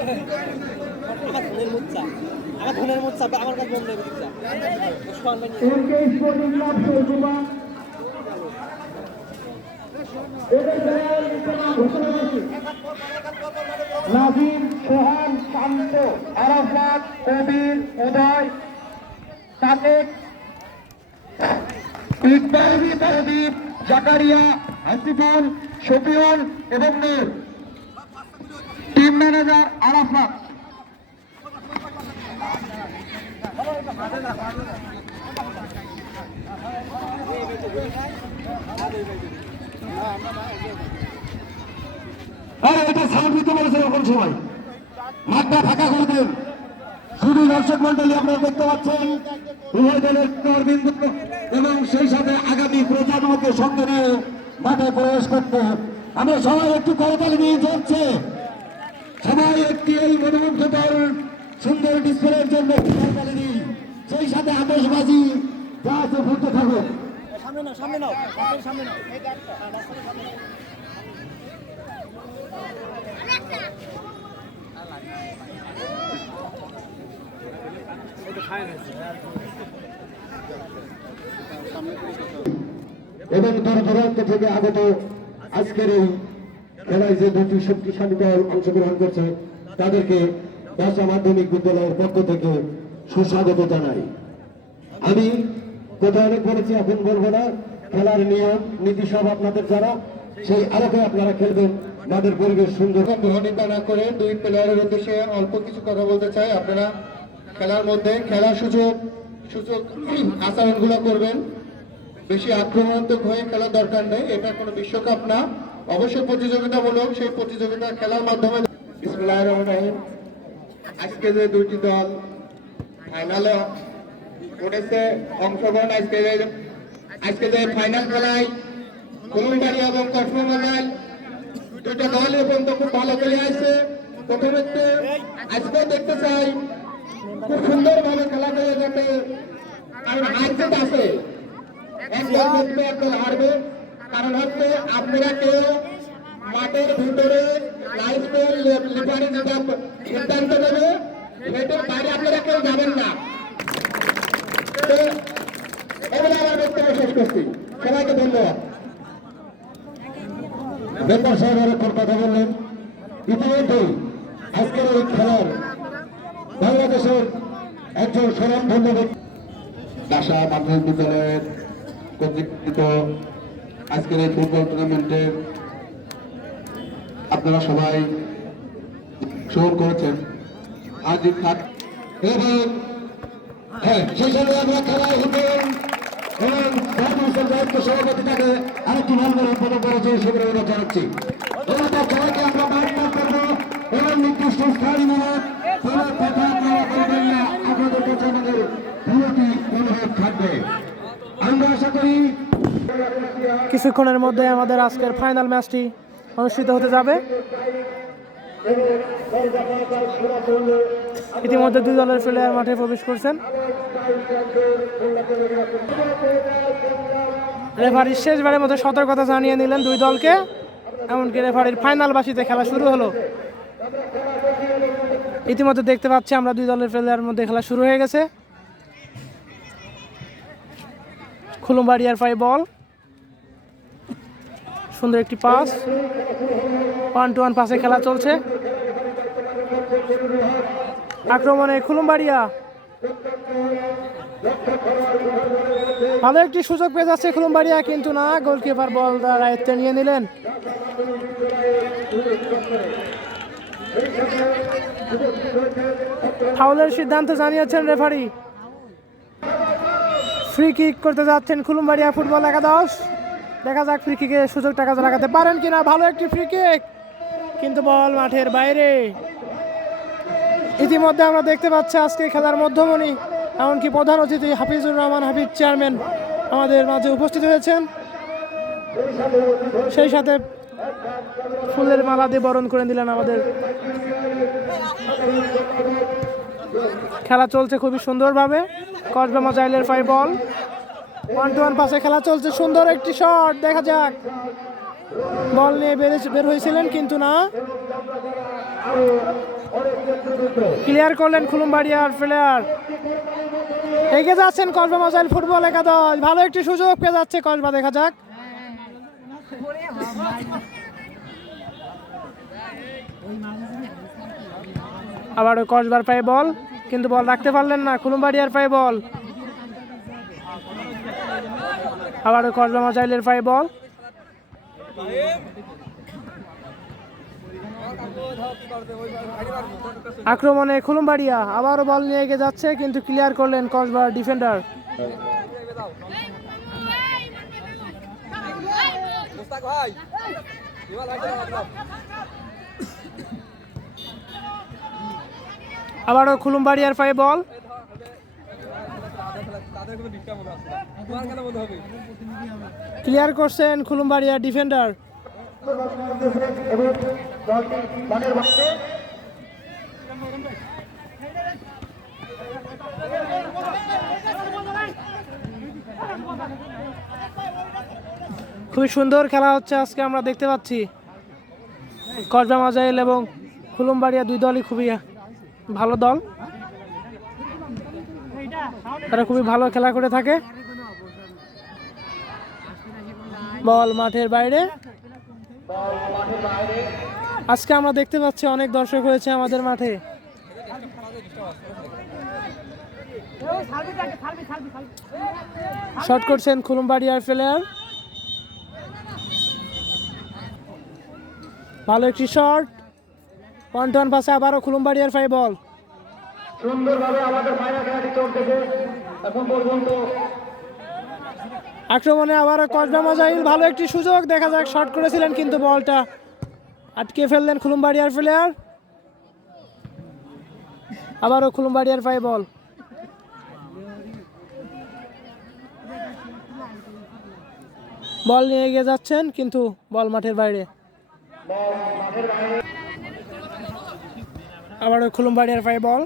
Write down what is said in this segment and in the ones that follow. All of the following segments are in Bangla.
আমার ধনের মুচ্ছা আমার কাছে বন্ধ হয়ে গেছে। নাজিম, সোহান, শান্ত, আরাফাত, কবির, উদয়, সাদেক, ইকবাল, প্রদীপ, জাকারিয়া, হাসিফুল, শফিউল এবং নূর। Team manager Arafat. আরে এটা সাউন্ড দিতে বলেছে এরকম সময় মাঠটা ফাঁকা করে দেন। শুধু দর্শক মন্ডলী আপনারা দেখতে পাচ্ছেন উভয় দলের কর্মীবৃন্দ এবং সেই সাথে আগামী প্রজন্মকে সঙ্গে নিয়ে মাঠে প্রবেশ করতে আমরা সবাই একটু করতালি নিয়ে চলছে। সবাই একটি এই মনোমুগ্ধকর সুন্দর ডিসপ্লের জন্য করতালি দিই, সেই সাথে আতশবাজি যা আছে ফুটতে থাকুক। সামনে নাও, সামনে নাও, সামনে নাও। এবং দূর দূরান্ত থেকে আগত আজকের এই খেলায় যে দুটি শক্তিশালী দল অংশগ্রহণ করছে তাদেরকে দশা মাধ্যমিক বিদ্যালয়ের পক্ষ থেকে সুস্বাগত জানাই। আমি কোথায় অনেক বলেছি, এখন বলবো না। খেলার নিয়ম নীতি সব আপনাদের যারা সেই আলোকে আপনারা খেলবেন। মাঠের পরিবেশ সুন্দর। গ্রহণিতা না করে দুই প্লেয়ারের উদ্দেশ্যে অল্প কিছু কথা বলতে চাই। আপনারা খেলার মধ্যে খেলার সুযোগ আচরণগুলো করবেন। বেশি আক্রমণাত্মক হয়ে খেলার দরকার নেই। এটা কোনো বিশ্বকাপ না, অবশ্যই প্রতিযোগিতামূলক। সেই প্রতিযোগিতা খেলার মাধ্যমে বিসমিল্লাহির রহমানির রহিম। আজকে যে দুইটি দল ফাইনালে উঠেছে অংশগ্রহণ, আজকে যে ফাইনাল খেলায় কুলুমবাড়ি এবং কসমোবাজার দুইটা দল এবং তো খুব ভালো খেলে আসছে। প্রথমে আজকেও দেখতে চাই খুব সুন্দরভাবে খেলা খেলে যাতে, কারণ হার জিত আছে, একদল জিতবে একদল হারবে। কারণ হচ্ছে আপনারা কেউ মাঠের ভিতরে লাইফস্টাইল লিফারি যেটা সিদ্ধান্ত নেবে সেটার বাইরে আপনারা কেউ যাবেন না। তো এগুলো আমার বক্তব্য শেষ করছি। সবাইকে ধন্যবাদ। মেম্বার সাহেবের উপর কথা বললেন। ইতিমধ্যেই আজকের এই খেলার বাংলাদেশের একজন স্বনামধন্য দশা মাধ্যমিক বিদ্যালয়ের কর্তৃক আজকের এই ফুটবল টুর্নামেন্টে আপনারা সবাই শোর করেছেন। আজ এবং সেই সাথে আমরা খেলায় হতেন এবং ধর্মের দায়িত্ব সভাপতি তাকে আরেকটি ভালো করে উদ্বোধন করেছে শুভেচ্ছা জানাচ্ছি। সবাইকে আমরা বার্তা করবো এবং নির্দিষ্ট স্থায়ী মূলক কোনো কথা বলবেন না। আপনাদের কাছে আমাদের বিরতি অনুরোধ থাকবে। আমরা আশা করি কিছুক্ষণের মধ্যে আমাদের আজকের ফাইনাল ম্যাচটি অনুষ্ঠিত হতে যাবে। ইতিমধ্যে দুই দলের প্লেয়ার মাঠে প্রবেশ করছেন। রেফারি শেষবারের মতো সতর্কতা জানিয়ে নিলেন দুই দলকে। এমনকি রেফারির ফাইনাল বাসিতে খেলা শুরু হলো। ইতিমধ্যে দেখতে পাচ্ছি আমরা দুই দলের প্লেয়ারের মধ্যে খেলা শুরু হয়ে গেছে। কুলুমবাড়িয়ার পায়ে বল, সুন্দর একটি পাস, 1-1 পাসে খেলা চলছে। আক্রমণে কুলুমবাড়িয়া ভালো একটি সুযোগ পেয়ে যাচ্ছে কুলুমবাড়িয়া, কিন্তু না, গোলকিপার বল তার আয়ত্তে নিয়ে নিলেন। ফাউলের সিদ্ধান্ত জানিয়েছেন রেফারি। ফ্রি কিক করতে যাচ্ছেন কুলুমবাড়িয়া ফুটবল একাদশ। দেখা যাক ফ্রি কিকে সুযোগটা কাজে লাগাতে পারেন কিনা। ভালো একটি ফ্রি কিক, কিন্তু বল মাঠের বাইরে। ইতিমধ্যে আমরা দেখতে পাচ্ছি আজকে খেলার মধ্যমণি এমনকি প্রধান অতিথি হাফিজুর রহমান হাফিজ চেয়ারম্যান আমাদের মাঝে উপস্থিত হয়েছেন। সেই সাথে ফুলের মালা দিয়ে বরণ করে দিলেন আমাদের। খেলা চলছে খুবই সুন্দরভাবে। কসবা মোজাইলের পায়ে বল, 1-1 পাসে খেলা চলছে। সুন্দর একটি শট, দেখা যাক। বল নিয়ে বের হয়েছিলেন, কিন্তু না, ক্লিয়ার করলেন খুলুমবাড়িয়ার প্লেয়ার। এগিয়ে যাচ্ছেন কসবা মোজাইল ফুটবল একাদশ, ভালো একটি সুযোগ পেয়ে যাচ্ছে কসবা, দেখা যাক। আবারও কসবার পায়ে বল, কিন্তু বল রাখতে পারলেন না, খুলুমবাড়িয়ার পায়ে বল। আবারও কসবা মোজাইলের পায়ে বল। আক্রমণে খুলুমবাড়িয়া, আবারও বল নিয়ে এগিয়ে যাচ্ছে, কিন্তু ক্লিয়ার করলেন কসবার ডিফেন্ডার। আবারও খুলুমবাড়িয়ার পায়ে বল। ক্লিয়ার করছেন খুলুমবাড়িয়ার ডিফেন্ডার। খুবই সুন্দর খেলা হচ্ছে আজকে, আমরা দেখতে পাচ্ছি কসবা মোজাইল এবং খুলুমবাড়িয়া দুই দলই খুবই ভালো দল, তারা খুবই ভালো খেলা করে থাকে। বল মাঠের বাইরে। আজকে আমরা দেখতে পাচ্ছি অনেক দর্শক হয়েছে আমাদের মাঠে। শট করছেন খুলুমবাড়িয়ার প্লেয়ার, ভালো একটি শট, 1-1 পাসে আবারও খুলুমবাড়িয়ার পায়ে বল। সুন্দরভাবে আমাদের মায়া খেলাটি চলতেছে এখন পর্যন্ত। আক্রমণে আবারও কসবা মোজাইল, ভালো একটি সুযোগ, দেখা যাক। শট করেছিলেন কিন্তু বলটা আটকে ফেললেন খুলুমবাড়িয়ার প্লেয়ার। আবারও খুলুমবাড়িয়ার পায়ে বল। বল নিয়ে এগিয়ে যাচ্ছেন, কিন্তু বল মাঠের বাইরে। আবারও খুলুমবাড়িয়ার পায়ে বল,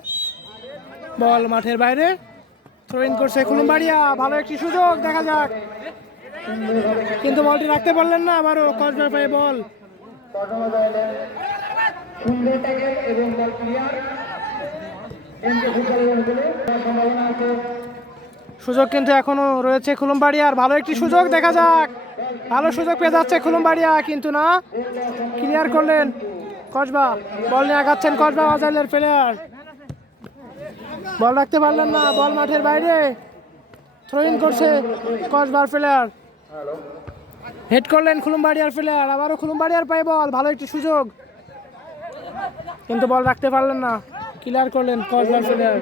বল মাঠের বাইরে। থ্রো ইন করছে খুলুমবাড়িয়া, ভালো একটি সুযোগ, দেখা যাক, কিন্তু বলটি রাখতে পারলেন না। আবারও কসবার পায়ে বল। সুযোগ কিন্তু এখনো রয়েছে খুলুমবাড়িয়ার, ভালো একটি সুযোগ, দেখা যাক, ভালো সুযোগ পেয়ে যাচ্ছে খুলুমবাড়িয়া, কিন্তু না, ক্লিয়ার করলেন কসবা। বল নিয়ে আগাচ্ছেন কসবা মোজাইলের প্লেয়ার, বল রাখতে পারলেন না, বল মাঠের বাইরে। থ্রো ইন করছে কসবার প্লেয়ার, হেড করলেন খুলুমবাড়িয়ার প্লেয়ার। আবারও খুলুমবাড়িয়ার পায়ে বল, ভালো একটি সুযোগ, কিন্তু বল রাখতে পারলেন না, ক্লিয়ার করলেন কসবার প্লেয়ার।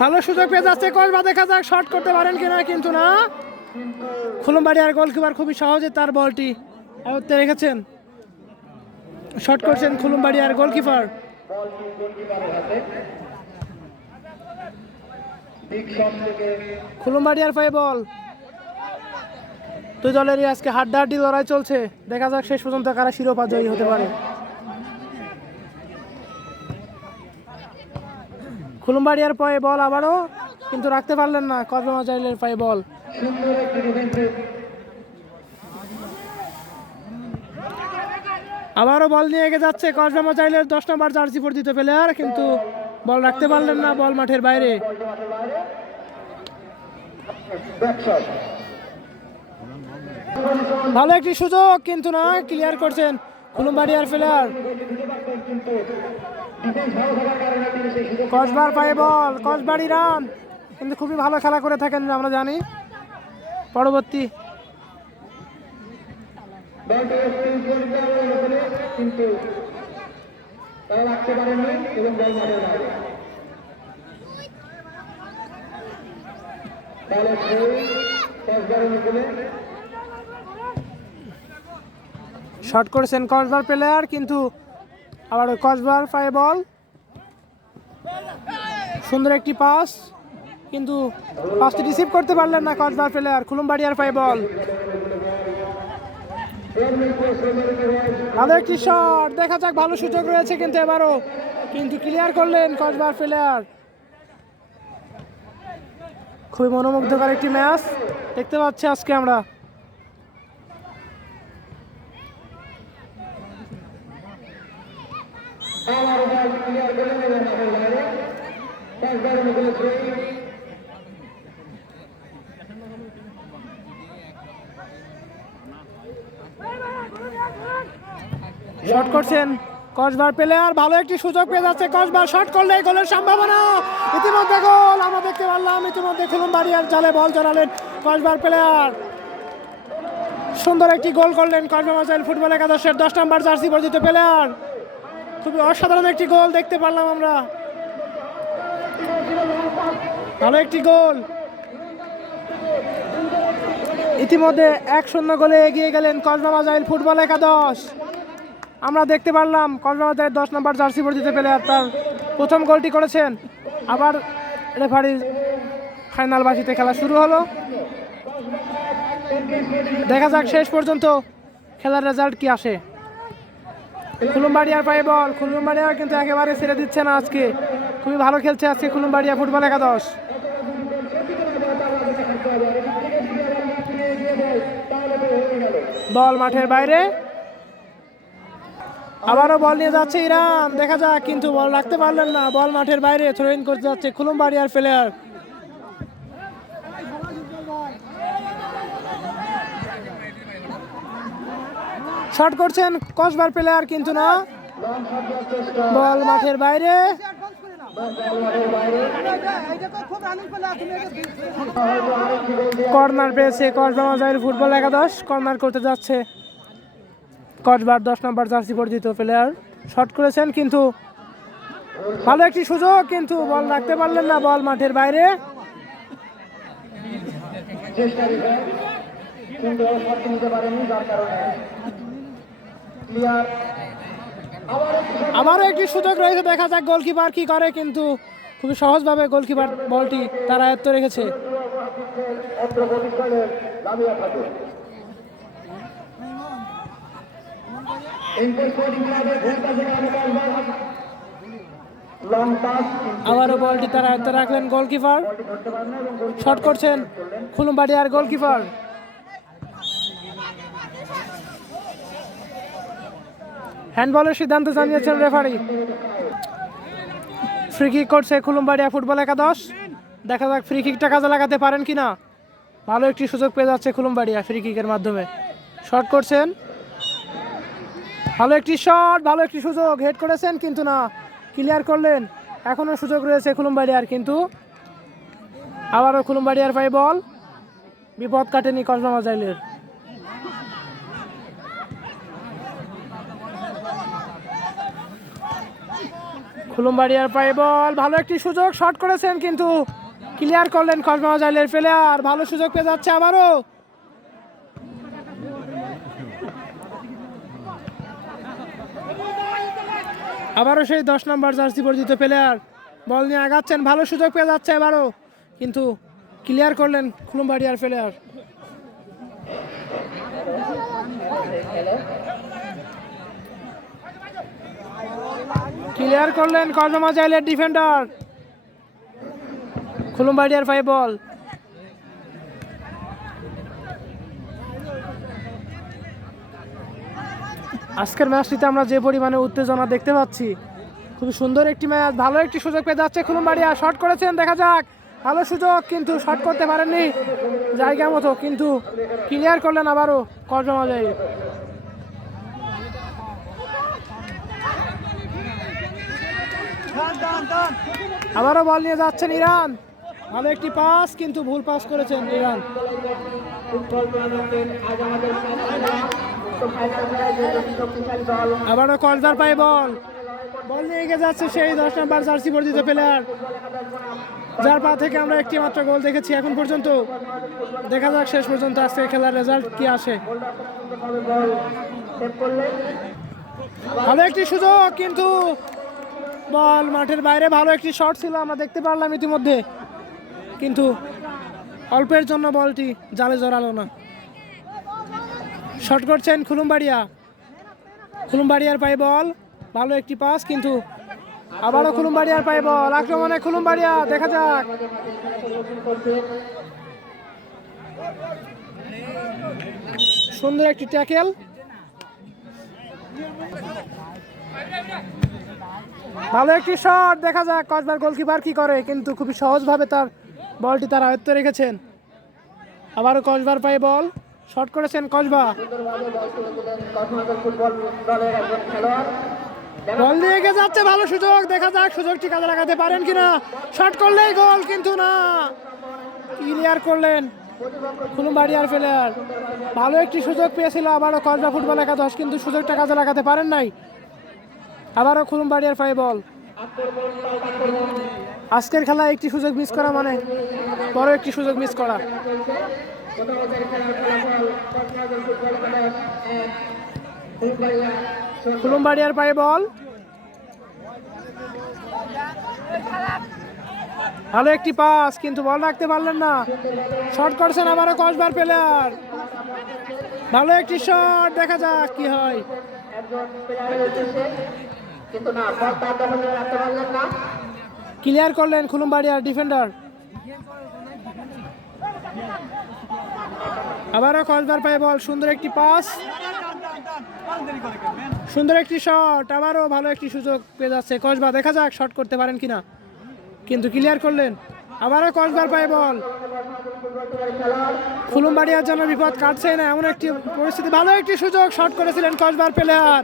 ভালো সুযোগ পেয়ে যাচ্ছে কসবা, দেখা যাক শট করতে পারেন কিনা, কিন্তু না, খুলুমবাড়িয়ার গোলকিপার খুবই সহজে তার বলটি আয়ত্তে রেখেছেন। শট করছেন খুলুমবাড়িয়ার গোলকিপার। খুলুমবাড়িয়ার পায়ে বল। দুই দলেরই আজকে হাড্ডাহাড্ডি লড়াই চলছে, দেখা যাক শেষ পর্যন্ত কারা শিরোপা জয়ী হতে পারে। খুলুমবাড়িয়ার পায়ে বল আবারও, কিন্তু রাখতে পারলেন না, কসবা মোজাইলের পায়ে বল। আবারও বল নিয়ে এগিয়ে যাচ্ছে কসবা মোজাইলের 10 নম্বর জার্সি পরিহিত প্লেয়ার, কিন্তু বল রাখতে পারলেন না, বল মাঠের বাইরে। ভালো একটি সুযোগ, কিন্তু না, ক্লিয়ার করছেন খুলুমবাড়িয়ার প্লেয়ার। কসবার পায়ে বল, কসবাড়ি রান, কিন্তু খুবই ভালো খেলা করে থাকেন আমরা জানি। পরবর্তী কিন্তু তারা রাখতে পারেননি এবং বল মাঠের বাইরে। শট করেছেন কসবার প্লেয়ার, কিন্তু আবার কসবার পায়ে বল। সুন্দর একটি পাস, কিন্তু পাসটি রিসিভ করতে পারলেন না কসবার প্লেয়ার। খুলুমবাড়িয়ার পায়ে বল, ভালো একটি শট, দেখা যাক, ভালো সুযোগ রয়েছে কিন্তু এবারও, কিন্তু ক্লিয়ার করলেন কসবার প্লেয়ার। খুবই মনোমুগ্ধকর একটি ম্যাচ দেখতে পাচ্ছি আজকে আমরা। শট করছেন কসবার প্লেয়ার, ভালো একটি সুযোগ পেয়ে যাচ্ছে কসবার, শট করলে গোলের সম্ভাবনা, ইতিমধ্যে গোল আমরা দেখতে পারলাম। ইতিমধ্যে খুলুমবাড়িয়ার জালে বল জড়ালেন কসবার প্লেয়ার, সুন্দর একটি গোল করলেন কসবা মাজাইল ফুটবল একাদশের 10 নম্বর জার্সি পরিচিত প্লেয়ার। খুবই অসাধারণ একটি গোল দেখতে পারলাম আমরা, ভালো একটি গোল। ইতিমধ্যে 1-0 গোলে এগিয়ে গেলেন কসবা মাজাইল ফুটবল একাদশ। আমরা দেখতে পারলাম কসবা মাজাইল 10 নম্বর জার্সি পরিচিত প্লেয়ার তার প্রথম গোলটি করেছেন। আবার রেফারির ফাইনাল বাসিতে খেলা শুরু হলো, দেখা যাক শেষ পর্যন্ত খেলার রেজাল্ট কি আসে। খুলুমবাড়িয়ার পায়ে বল, খুলুমবাড়িয়া কিন্তু একেবারে ছেড়ে দিচ্ছে না, আজকে খুবই ভালো খেলছে আজকে খুলুমবাড়িয়া ফুটবল একাদশ। বল মাঠের বাইরে, আবারও বল নিয়ে যাচ্ছে ইরান, দেখা যাক কিন্তু বল রাখতে পারলেন না, বল মাঠের বাইরে, থ্রো ইন করতে যাচ্ছে খুলুমবাড়িয়ার প্লেয়ার। শট করছেন কসবার প্লেয়ার কিন্তু না, বল মাঠের বাইরে। কর্নার পেয়েছে কসবা মাজাইল ফুটবল একাদশ, কর্নার করতে যাচ্ছে কসবার 10 নম্বর জার্সি পরিচিত প্লেয়ার। শট করেছেন কিন্তু ভালো একটি সুযোগ, কিন্তু বল রাখতে পারলেন না, বল মাঠের বাইরে। আবারও একটি সুযোগ রয়েছে, দেখা যাক গোলকিপার কি করে, কিন্তু খুবই সহজভাবে গোলকিপার বলটি তার আয়ত্ত রেখেছে। আবারও বলটি তার আয়ত্ত রাখলেন গোলকিপার, শট করছেন খুলুমবাড়িয়ার গোলকিপার। হ্যান্ডবলের সিদ্ধান্ত জানিয়েছেন রেফারি। ফ্রি কিক করছে খুলুমবাড়িয়া ফুটবল একাদশ, দেখা যাক ফ্রি কিকটা কাজে লাগাতে পারেন কিনা। ভালো একটি সুযোগ পেয়ে যাচ্ছে খুলুমবাড়িয়া ফ্রি কিকের মাধ্যমে, শট করছেন, ভালো একটি শট, ভালো একটি সুযোগ, হেড করেছেন কিন্তু না, ক্লিয়ার করলেন। এখনও সুযোগ রয়েছে খুলুমবাড়িয়ার, কিন্তু আবারও খুলুমবাড়িয়ার পায়ে বল, বিপদ কাটেনি কসবা মাজাইলের। খুলুমবাড়িয়ার পায়ে বল, ভালো একটি সুযোগ, শট করেছেন কিন্তু ক্লিয়ার করলেন কসবা মাজাইলের প্লেয়ার, ভালো সুযোগ পেয়ে যাচ্ছে আবারও। আবারও সেই 10 নম্বর জার্সি পরিচিত প্লেয়ার বল নিয়ে আগাচ্ছেন, ভালো সুযোগ পেয়ে যাচ্ছে এবারও, কিন্তু ক্লিয়ার করলেন খুলুমবাড়িয়ার প্লেয়ার। ক্লিয়ার করলেন কসবা মাজাইলের ডিফেন্ডার, খুলুমবাড়িয়ার পায়ে বল। আজকের ম্যাচটিতে আমরা যে পরিমাণে উত্তেজনা দেখতে পাচ্ছি, খুবই সুন্দর একটি ম্যাচ, ভালো একটি সুযোগ পেয়ে যাচ্ছে খুলুমবাড়িয়া, শট করেছেন, দেখা যাক, ভালো সুযোগ কিন্তু শট করতে পারেননি জায়গা মতো, কিন্তু ক্লিয়ার করলেন আবারও কসবা মাজাইল। আবারও বল নিয়ে যাচ্ছেন ইরান, ভালো একটি পাস, কিন্তু ভুল পাস করেছেন ইরান। আবারও কসবার পায়ে বল, বল নিয়ে এগিয়ে যাচ্ছে সেই 10 নম্বর জার্সি পরিচিত প্লেয়ার, যার পা থেকে আমরা একটি মাত্র গোল দেখেছি এখন পর্যন্ত। দেখা যাক শেষ পর্যন্ত আজকে খেলার রেজাল্ট কি আসে। ভালো একটি সুযোগ, কিন্তু বল মাঠের বাইরে, ভালো একটি শট ছিল আমরা দেখতে পারলাম ইতিমধ্যে, কিন্তু অল্পের জন্য বলটি জালে জড়ালো না। শট করছেন খুলুমবাড়িয়া, খুলুমবাড়িয়ার পায়ে বল, ভালো একটি পাস, কিন্তু আবারও খুলুমবাড়িয়ার পায়ে বল, আক্রমণে খুলুমবাড়িয়া, দেখা যাক। সুন্দর একটি ট্যাকেল, ভালো একটি শট, দেখা যাক কসবার গোলকিপার কি করে, কিন্তু খুবই সহজভাবে তার বলটি তার আয়ত্তে রেখেছেন। আবারও কসবার পায়ে বল, শট করেছেন কসবা, বল দিয়ে এগিয়ে যাচ্ছে, ভালো সুযোগ, দেখা যাক সুযোগটি কাজে লাগাতে পারেন কিনা, শট করলেই গোল, কিন্তু না, ক্লিয়ার করলেন কুলুমবাড়িয়ার প্লেয়ার। ভালো একটি সুযোগ পেয়েছিল আবারও কসবা ফুটবল একাদশ, কিন্তু সুযোগটা কাজে লাগাতে পারেন নাই। আবারও কুলুমবাড়িয়ার পায়ে বল। আজকের খেলায় একটি সুযোগ মিস করা মানে বড় একটি সুযোগ মিস করা। কুলুমবাড়িয়ার পায়ে বল, ভালো একটি পাস, কিন্তু বল রাখতে পারলেন না, শট করছেন আবারও কসবার প্লেয়ার, ভালো একটি শট, দেখা যাক কি হয়। ক্লিয়ার করলেন কুলুমবাড়িয়ার ডিফেন্ডার। আবারও কসবার পায়ে বল, সুন্দর একটি পাস, সুন্দর একটি শট, আবারও ভালো একটি সুযোগ পেয়ে যাচ্ছে কসবা, দেখা যাক শট করতে পারেন কিনা, কিন্তু ক্লিয়ার করলেন। আবারও কসবার পায়ে বল, কুলুমবাড়িয়ার জন্য বিপদ কাটছে না এমন একটি পরিস্থিতি, ভালো একটি সুযোগ, শট করেছিলেন কসবার প্লেয়ার,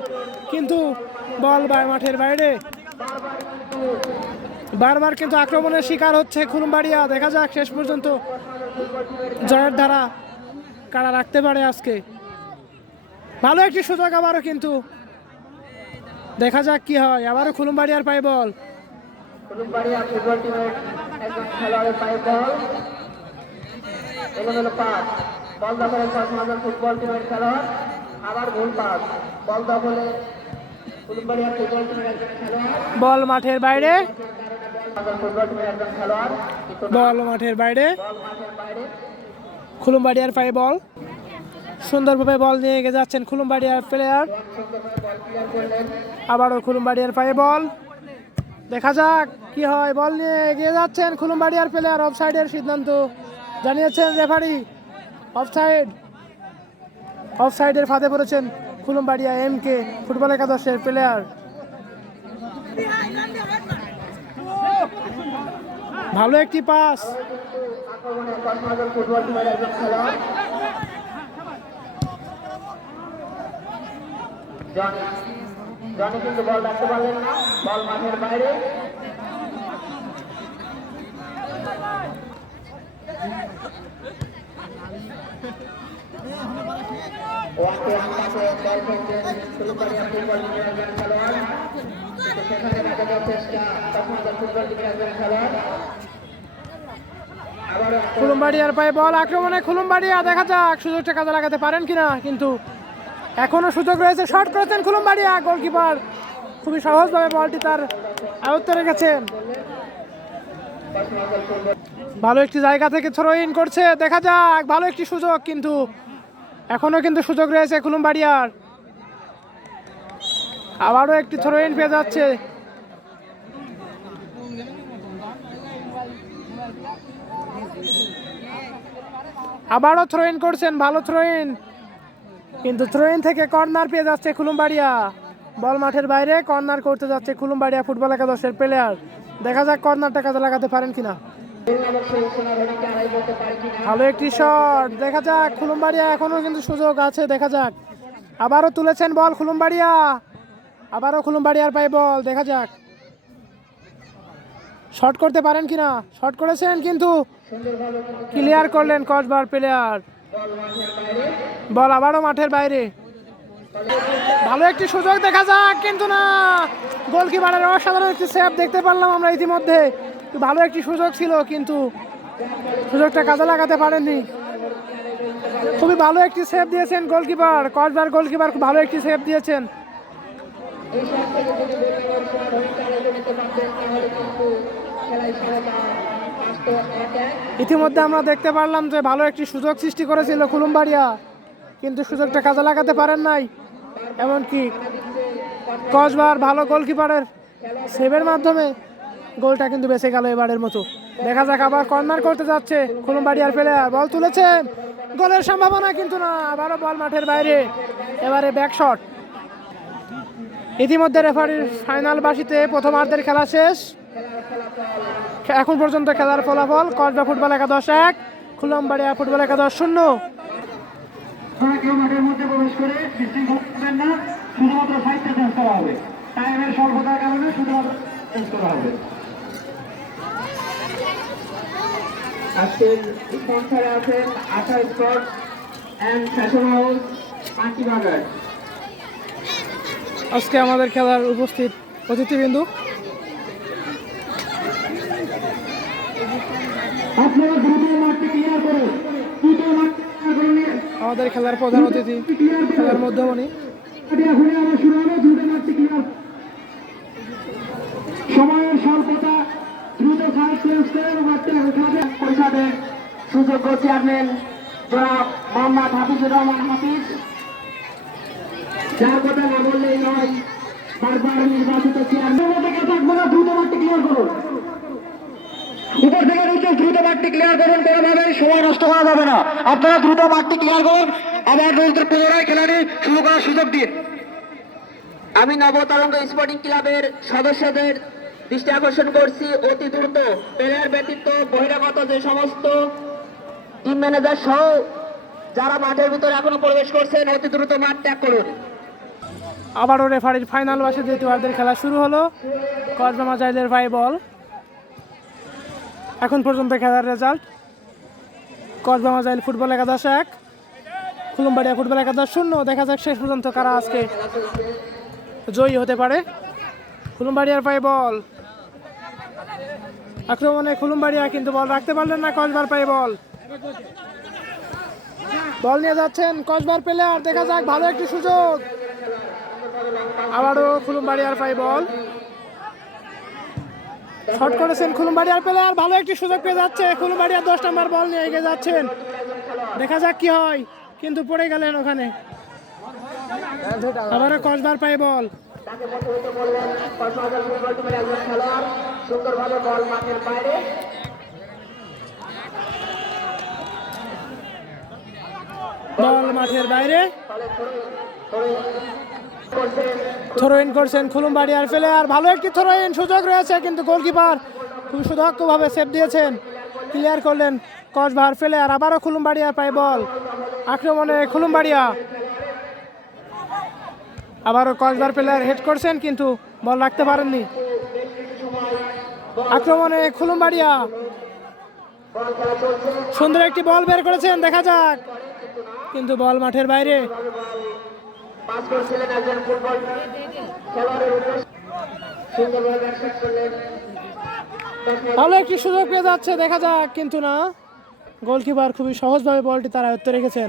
কিন্তু বল মাঠের বাইরে। বারবার কিন্তু আক্রমণের শিকার হচ্ছে কুলুমবাড়িয়া, দেখা যাক শেষ পর্যন্ত জয়ের ধারা কারা রাখতে পারে আজকে। ভালো একটি সুযোগ আবারও, কিন্তু দেখা যাক কি হয়। আবারও কুলুমবাড়িয়ার পায়ে বল, কুলুমবাড়িয়া ফুটবল টিমের একজন খেলোয়াড়ের পায়ে বল, এলোমেলো পাস, বল দখলে কক্সবাজার ফুটবল টিমের খেলোয়াড়, আবার ভুল পাস, বল দখলে কুলুমবাড়িয়া ফুটবল টিমের একজন খেলোয়াড়, বল মাঠের বাইরে, ফুটবল টিমের একজন খেলোয়াড়, বল মাঠের বাইরে, বল মাঠের বাইরে, কুলুমবাড়িয়ার পায়ে বল, সুন্দরভাবে বল নিয়ে এগিয়ে যাচ্ছেন কুলুমবাড়িয়ার প্লেয়ার। আবারও কুলুমবাড়িয়ার পায়ে বল, দেখা যাক কি হয়, বল নিয়ে এগিয়ে যাচ্ছেন কুলুমবাড়িয়ার প্লেয়ার, অফসাইডের সিদ্ধান্ত জানিয়েছেন রেফারি, অফসাইড, অফসাইডের ফাঁদে পড়েছেন কুলুমবাড়িয়া MK ফুটবল একাদশের প্লেয়ার। ভালো একটি পাস, আক্রমণে কক্সবাজার ফুটবল টিমের একজন খেলোয়াড় জনি, জনি কিন্তু বল রাখতে পারলেন না, বল মাঠের বাইরে, ওয়াকে আন্দাজে বল ফেলছেন কুলুমবাড়িয়া ফুটবল টিমের একজন খেলোয়াড়, কিন্তু সেখানে দেখা যাচ্ছে চেষ্টা কক্সবাজার ফুটবল টিমের একজন খেলোয়াড়। আবারও কুলুমবাড়িয়ার পায়ে বল, আক্রমণে কুলুমবাড়িয়া, দেখা যাক সুযোগটা কাজে লাগাতে পারেন কিনা, কিন্তু এখনো সুযোগ রয়েছে, শট করেছেন কুলুমবাড়িয়া, গোলকিপার খুবই সহজভাবে বলটি তার আয়ত্তে রেখেছেন। ভালো একটি জায়গা থেকে থ্রো ইন করছে, দেখা যাক, ভালো একটি সুযোগ, কিন্তু এখনো কিন্তু সুযোগ রয়েছে কুলুমবাড়িয়ার। আবারও একটি থ্রো ইন পেয়ে যাচ্ছে, আবারও থ্রো ইন করছেন, ভালো থ্রো ইন, কিন্তু থ্রো ইন থেকে কর্নার পেয়ে যাচ্ছে কুলুমবাড়িয়া, বল মাঠের বাইরে, কর্নার করতে যাচ্ছে কুলুমবাড়িয়া ফুটবল একাদশের প্লেয়ার, দেখা যাক কর্নারটা কাজে লাগাতে পারেন কিনা। ভালো একটি শট, দেখা যাক কুলুমবাড়িয়া, এখনো কিন্তু সুযোগ আছে, দেখা যাক। আবারও তুলেছেন বল কুলুমবাড়িয়া, আবারও কুলুমবাড়িয়ার পায়ে বল, দেখা যাক শট করতে পারেন কিনা, শট করেছেন, কিন্তু ক্লিয়ার করলেন কসবার প্লেয়ার, বল আবারও মাঠের বাইরে। ভালো একটি সুযোগ, দেখা যাক, কিন্তু না, গোলকিপারের অসাধারণ একটি সেভ দেখতে পারলাম আমরা ইতিমধ্যে, ভালো একটি সুযোগ ছিল, কিন্তু সুযোগটা কাজে লাগাতে পারেননি। খুবই ভালো একটি সেভ দিয়েছেন গোলকিপার, কসবার গোলকিপার খুব ভালো একটি সেভ দিয়েছেন। ইতিমধ্যে আমরা দেখতে পারলাম যে ভালো একটি সুযোগ সৃষ্টি করেছিল কুলুমবাড়িয়া, কিন্তু সুযোগটা কাজে লাগাতে পারেন নাই, এমনকি কসবার ভালো গোলকিপারের সেভের মাধ্যমে গোলটা কিন্তু বেঁচে গেল এবারের মতো। দেখা যাক, আবার কর্নার করতে যাচ্ছে কুলুমবাড়িয়ার প্লেয়ার, বল তুলেছেন, গোলের সম্ভাবনা, কিন্তু না, আবারও বল মাঠের বাইরে, এবারে ব্যাক শট। ইতিমধ্যে রেফারির ফাইনাল বাসিতে প্রথমার্ধের খেলা শেষ। এখন পর্যন্ত খেলার ফলাফল কসবা ফুটবল 11-1, খুলমবাড়িয়া ফুটবল 11-0। কেউ মাঠের মধ্যে প্রবেশ করে বিশৃঙ্খলা করবেন না, শুধুমাত্র সাইডটা চেঞ্জ করা হবে। টাইমের স্বল্পতার কারণে শুধুমাত্র চেঞ্জ করা হবে। আজকের স্পন্সরে আছেন আশা স্পোর্টস অ্যান্ড ফ্যাশন হাউস পান্তিবাগান। আজকে আমাদের খেলার উপস্থিত অতিথিবৃন্দ, আপনারা দ্রুত মাঠটি ক্লিয়ার করুন, দ্রুত মাঠ ক্লিয়ার করুন। আমাদের খেলার প্রধান অতিথি, খেলার মধ্যমণি। এখনই আবার শুরু হবে, দ্রুত মাঠটি ক্লিয়ার। সময়ের স্বল্পতা, দ্রুত সাইড চেঞ্জ করে মাঠটি খেলাতে পরিষদের সুযোগ্য চেয়ারম্যান জনাব মোহাম্মদ হাফিজুর রহমান হাফিজ, যার কথা না বললেই নয়, বারবার নির্বাচিত চেয়ারম্যান। দ্রুত মাঠটি ক্লিয়ার করুন, উপর থেকে নিচে দ্রুত মাঠটি ক্লিয়ার করুন, কোনোভাবেই সময় নষ্ট করা যাবে না। আপনারা দ্রুত মাঠটি ক্লিয়ার করুন, আবার পুনরায় খেলাটি শুরু করার সুযোগ দিন। আমি নবতরঙ্গ স্পোর্টিং ক্লাবের সদস্যদের দৃষ্টি আকর্ষণ করছি, অতি দ্রুত প্লেয়ার ব্যতীত বহিরাগত যে সমস্ত টিম ম্যানেজার সহ যারা মাঠের ভিতরে এখনো প্রবেশ করছেন, অতি দ্রুত মাঠ ত্যাগ করুন। আবারও রেফারির ফাইনাল বাসে দ্বিতীয়ার্ধের খেলা শুরু হলো। কসবা মাজাইলের ভাই বল। এখন পর্যন্ত খেলার রেজাল্ট কসবা মাজাইল ফুটবল 11-1, খুলমবাড়িয়া ফুটবল 11-0। দেখা যাক শেষ পর্যন্ত কারা আজকে জয়ী হতে পারে। খুলমবাড়িয়ার ভাই বল, আক্রমণে খুলমবাড়িয়া, কিন্তু বল রাখতে পারলেন না কসবার পাই বল। বল নিয়ে যাচ্ছেন কসবার প্লেয়ার, দেখা যাক ভালো একটি সুযোগ। আবারও খুলমবাড়িয়ার পাই বল, শট করেছেন খুলমবাড়িয়ার প্লেয়ার, ভালো একটি সুযোগ পেয়ে যাচ্ছে। খুলমবাড়িয়া 10 নম্বর বল নিয়ে এগিয়ে যাচ্ছেন, দেখা যাক কি হয়, কিন্তু পড়ে গেলেন ওখানে। আবারও কসবার পাই বল, তাকে প্রথমত বললেন কক্সবাজার ফুটবল টিমের একজন খেলোয়াড়, সুন্দরভাবে বল মাঠের বাইরে। বল মাঠের বাইরে, থ্রো ইন করছেন খুলমবাড়িয়ার প্লেয়ার, ভালো একটি থ্রো ইন সুযোগ রয়েছে, কিন্তু গোলকিপার খুব সুদক্ষভাবে সেভ দিয়েছেন, ক্লিয়ার করলেন কসবার প্লেয়ার। আবারও খুলমবাড়িয়ার পায় বল, আক্রমণে খুলমবাড়িয়া, আবারও কসবার প্লেয়ার হেড করছেন, কিন্তু বল রাখতে পারেননি। আক্রমণে খুলমবাড়িয়া, সুন্দর একটি বল বের করেছেন, দেখা যাক, কিন্তু বল মাঠের বাইরে। পাস করছিলেন একজন ফুটবল খেলোয়াড়ের উদ্দেশ্যে, সুন্দরভাবে ব্যাটসম্যান করলেন। ভালো একটি সুযোগ পেয়ে যাচ্ছে, দেখা যাক, কিন্তু না, গোলকিপার খুবই সহজভাবে বলটি তার আয়ত্তে রেখেছেন।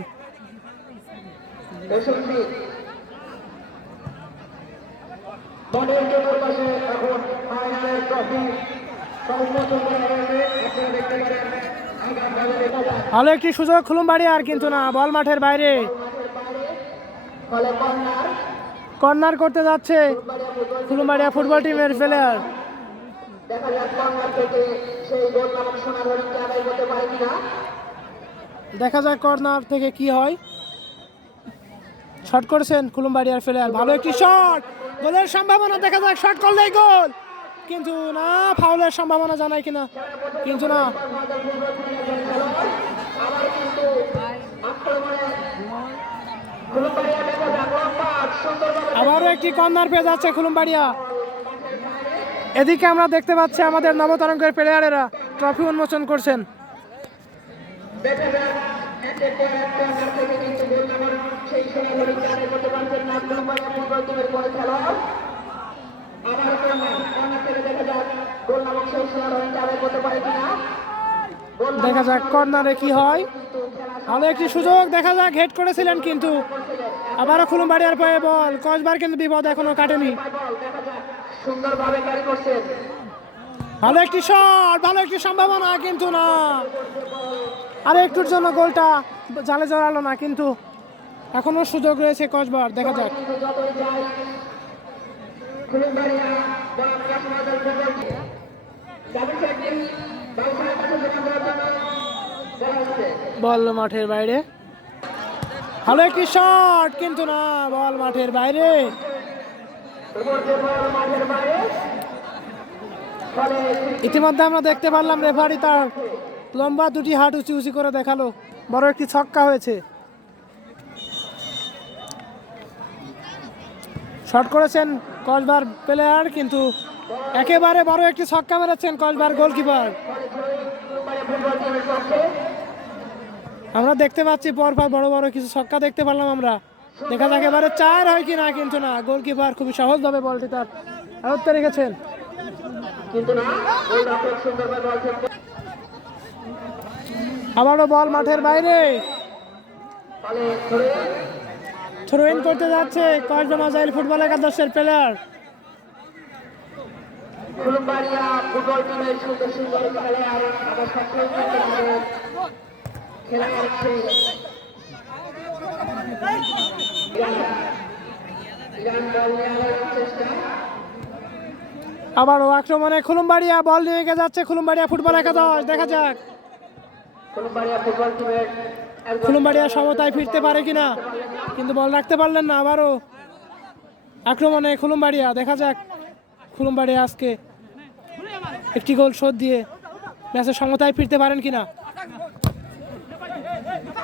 ভালো একটি সুযোগ খুলমবাড়িয়ার, কিন্তু না, বল মাঠের বাইরে। কর্নার করতে যাচ্ছে খুলমবাড়িয়া ফুটবল টিমের প্লেয়ার, দেখা যাক কর্নার থেকে সেই গোল নামক সোনার হরিণকে আদায় করতে পারে কিনা। দেখা যাক কর্নার থেকে কি হয়। শট করেছেন খুলমবাড়িয়ার প্লেয়ার, ভালো একটি শট, গোলের সম্ভাবনা, দেখা যাক, শট করলেই গোল, কিন্তু না, ফাউলের সম্ভাবনা জানায় কিনা, কিন্তু না। আবারও একটি কর্নার পেয়ে যাচ্ছে খুলমবাড়িয়া। এদিকে আমরা দেখতে পাচ্ছি আমাদের নবতরঙ্গের প্লেয়ারেরা ট্রফি উন্মোচন করছেন। দেখা যাক কর্নারে কি হয়, ভালো একটি সুযোগ, দেখা যাক, হেড করেছিলেন, কিন্তু আবারও খুলমবাড়িয়ার পায়ে বল, কসবার কিন্তু বিপদ এখনো কাটেনি। ভালো একটি শট, ভালো একটি সম্ভাবনা, কিন্তু না, আরে একটুর জন্য গোলটা জালে জড়ালো না, কিন্তু এখনো সুযোগ রয়েছে কসবার, দেখা যাক। বল মাঠের বাইরে, ভালো একটি শট, কিন্তু না, বল মাঠের বাইরে। ইতিমধ্যে আমরা দেখতে পারলাম রেফারি তার লম্বা দুটি হাত উঁচু উঁচু করে দেখালো, বড় একটি ছক্কা হয়েছে। শট করেছেন কসবার প্লেয়ার, কিন্তু একেবারে বড় একটি ছক্কা মেরেছেন কসবার গোলকিপার। আমরা দেখতে পাচ্ছি পরপর বড় বড় কিছু ছক্কা দেখতে পারলাম আমরা। দেখা যাক এবারে 4 হয় কি না, কিন্তু না, গোলকিপার খুবই সহজভাবে বলটি তার আয়ত্তে রেখেছেন। আবারও বল মাঠের বাইরে, থ্রো ইন করতে যাচ্ছে কসবা মাজাইল ফুটবল একাদশের প্লেয়ার। কুলুমবাড়িয়া ফুটবল টিমের সুন্দর সুন্দর খেলোয়াড় আমার সবসময় খেলা হচ্ছে। আবারও আক্রমণে খুলুমবাড়িয়া, বল নিয়ে এগিয়ে যাচ্ছে খুলুমবাড়িয়া ফুটবল একাদশ। দেখা যাক কুলুমবাড়িয়া ফুটবল টিমের খুলুমবাড়িয়া সমতায় ফিরতে পারে কিনা, কিন্তু বল রাখতে পারলেন না। আবারও আক্রমণে খুলুমবাড়িয়া, দেখা যাক খুলুমবাড়িয়া আজকে একটি গোল শোধ দিয়ে ম্যাচের সমতায় ফিরতে পারেন কিনা।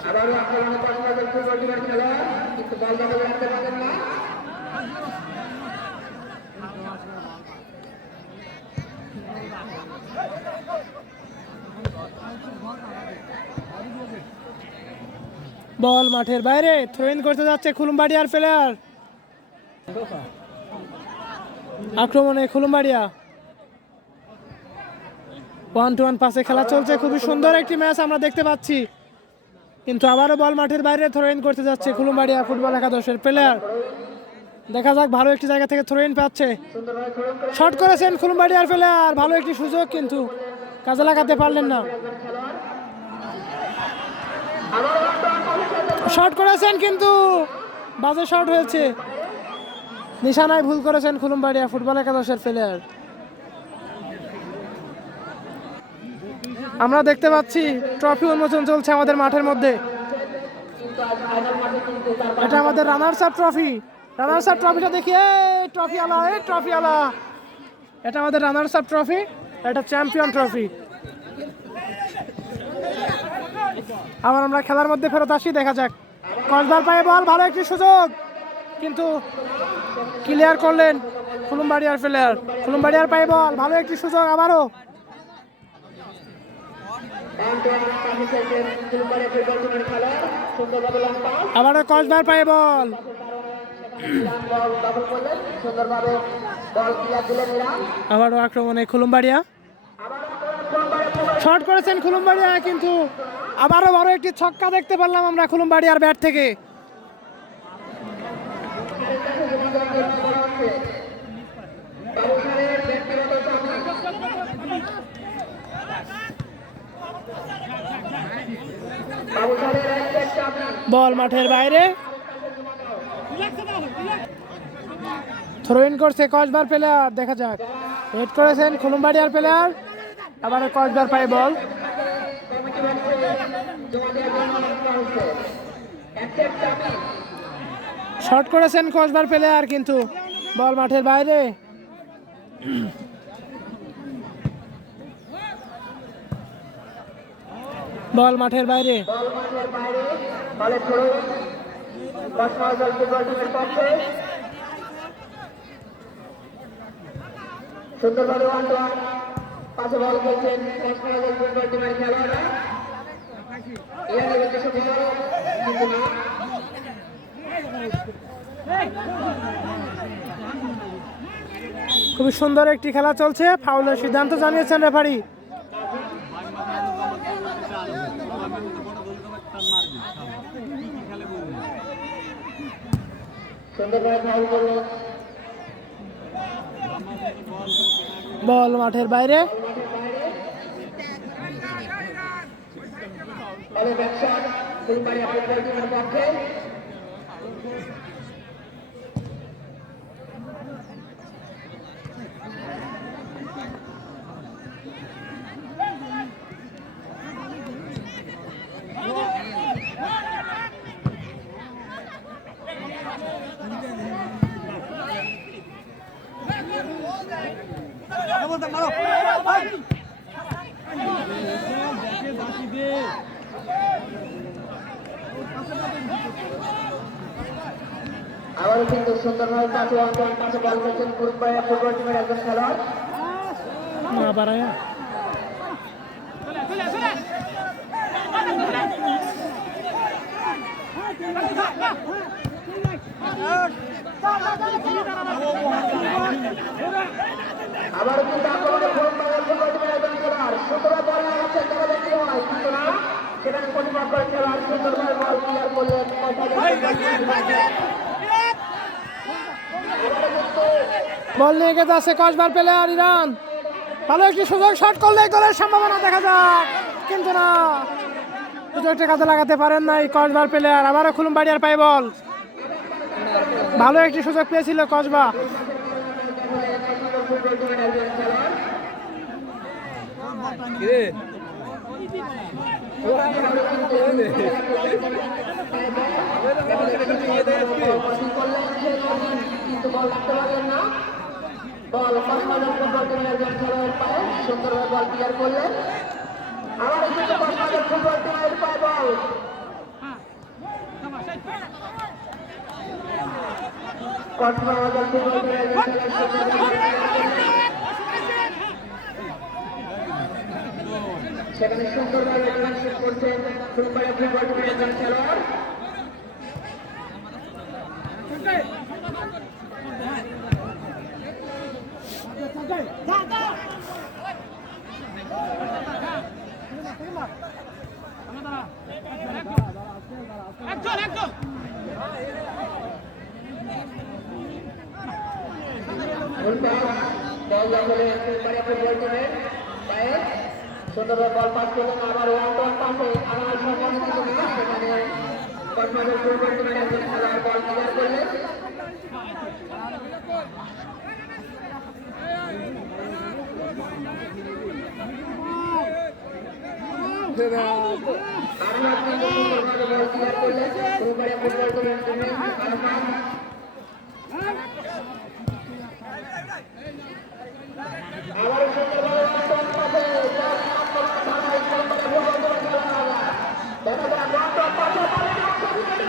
আবারও আক্রমণে কসবাজার ফুটবল টিমের খেলোয়াড়, কিন্তু বল দখল রাখতে পারেন না। বল মাঠের বাইরে, থ্রো ইন করতে যাচ্ছে খুলুমবাড়িয়ার প্লেয়ার। আক্রমণে খুলুমবাড়িয়া, 1-1 পাসে খেলা চলছে, খুবই সুন্দর একটি ম্যাচ আমরা দেখতে পাচ্ছি। কিন্তু আবারও বল মাঠের বাইরে, থ্রো ইন করতে যাচ্ছে খুলুমবাড়িয়া ফুটবল একাদশের প্লেয়ার। দেখা যাক, ভালো একটি জায়গা থেকে থ্রো ইন পাচ্ছে। শট করেছেন খুলুমবাড়িয়ার প্লেয়ার, ভালো একটি সুযোগ কিন্তু কাজে লাগাতে পারলেন না। শট করেছেন কিন্তু বাজে শট হয়েছে, নিশানায় ভুল করেছেন খুলুমবাড়িয়া ফুটবল একাদশের প্লেয়ার। আমরা দেখতে পাচ্ছি ট্রফি উন্মোচন চলছে আমাদের মাঠের মধ্যে। এটা আমাদের runners up trophy. Runners up ট্রফিটা দেখি, এই ট্রফি আলা, এই ট্রফি আলা। এটা আমাদের রানার্স আপ ট্রফি, এটা চ্যাম্পিয়ন ট্রফি। আবার আমরা খেলার মধ্যে ফেরত আসি। দেখা যাক, কসবার পায়ে বল, ভালো একটি সুযোগ, কিন্তু ক্লিয়ার করলেন খুলুমবাড়িয়ার প্লেয়ার। খুলুমবাড়িয়ার পায়ে বল, ভালো একটি সুযোগ, আবারও আবারও কসবার পায়ে বল, আবারও আক্রমণে খুলুমবাড়িয়া। শট করেছেন খুলুমবাড়িয়া, কিন্তু আবারও বড় একটি ছক্কা দেখতে পারলাম আমরা খুলুমবাড়িয়ার ব্যাট থেকে। বল মাঠের বাইরে, থ্রো ইন করছে কসবার প্লেয়ার। দেখা যাক, হেড করেছেন খুলুমবাড়িয়ার প্লেয়ার, আবার কসবার পায়ে বল। শট করেছেন কসবার প্লেয়ার, কিন্তু বল মাঠের বাইরে। বল মাঠের বাইরে, সুন্দরভাবে 1-1 পাশে বল খেলছেন কসবাজার ফুটবল টিমের খেলোয়াড়রা। কিন্তু না, খুবই সুন্দর একটি খেলা চলছে, ফাউলের সিদ্ধান্ত জানিয়েছেন রেফারি। বল মাঠের বাইরে, আবারও কিন্তু সুন্দরভাবে পাশে অঙ্কন পাশে বল করছেন ফুটবল টিমের একজন খেলোয়াড়। আবারও কিন্তু আক্রমণে ফুটবল টিমের একজন খেলোয়াড় সুন্দর বল লাগাচ্ছেন, দেখা যাক কি হয়, কিন্তু না সেখানে প্রতিবাদ করে খেলোয়াড় সুন্দরভাবে বল ক্লিয়ার করলেন। বল নিয়ে গেছে আছে কসবার প্লেয়ার ইরান, ভালো একটি সুযোগ, শট করলে গোলের সম্ভাবনা দেখা যাক, কিন্তু না সুযোগটা কাজে লাগাতে পারেন নাই কসবার প্লেয়ার। আবারও খুলুমবাড়িয়ার পায় বল, ভালো একটি সুযোগ পেয়েছিল কসবা। কিন্তু বল রাখতে পারলেন না, বল কসবাজার ফুটবল টিমের একজন খেলোয়াড়ের পায়ে সুন্দরভাবে বল ক্লিয়ার করলেন। আবার কিন্তু কসবাজার ফুটবল টিমের পায়ে বল, কসবাজার ফুটবল টিমের একজন সেখানে সুন্দরভাবে শুট করছেন ফুটবল টিমের একজন খেলোয়াড়। সুন্দরভাবে বল পাস করলেন, আবার ওয়ান পাশে আবার সম্মান কিন্তু না, সেখানে কসবাজার ফুটবল টিমের একজন খেলোয়াড় বল ক্লিয়ার করলেন।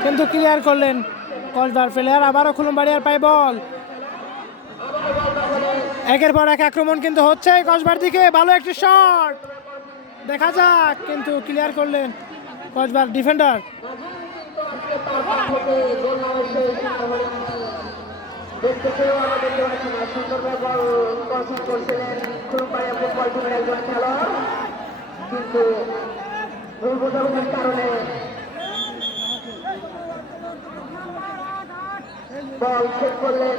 কিন্তু ক্লিয়ার করলেন কসবার প্লেয়ার। আবারও খুলুমবাড়িয়ার পায় বল, একের পর এক আক্রমণ কিন্তু হচ্ছে কসবার দিকে, ভালো একটি শট দেখা যাক, কিন্তু ক্লিয়ার করলেন কসবার ডিফেন্ডার। কিন্তু ভুল বোঝাবুঝির কারণে বল সেট করলেন।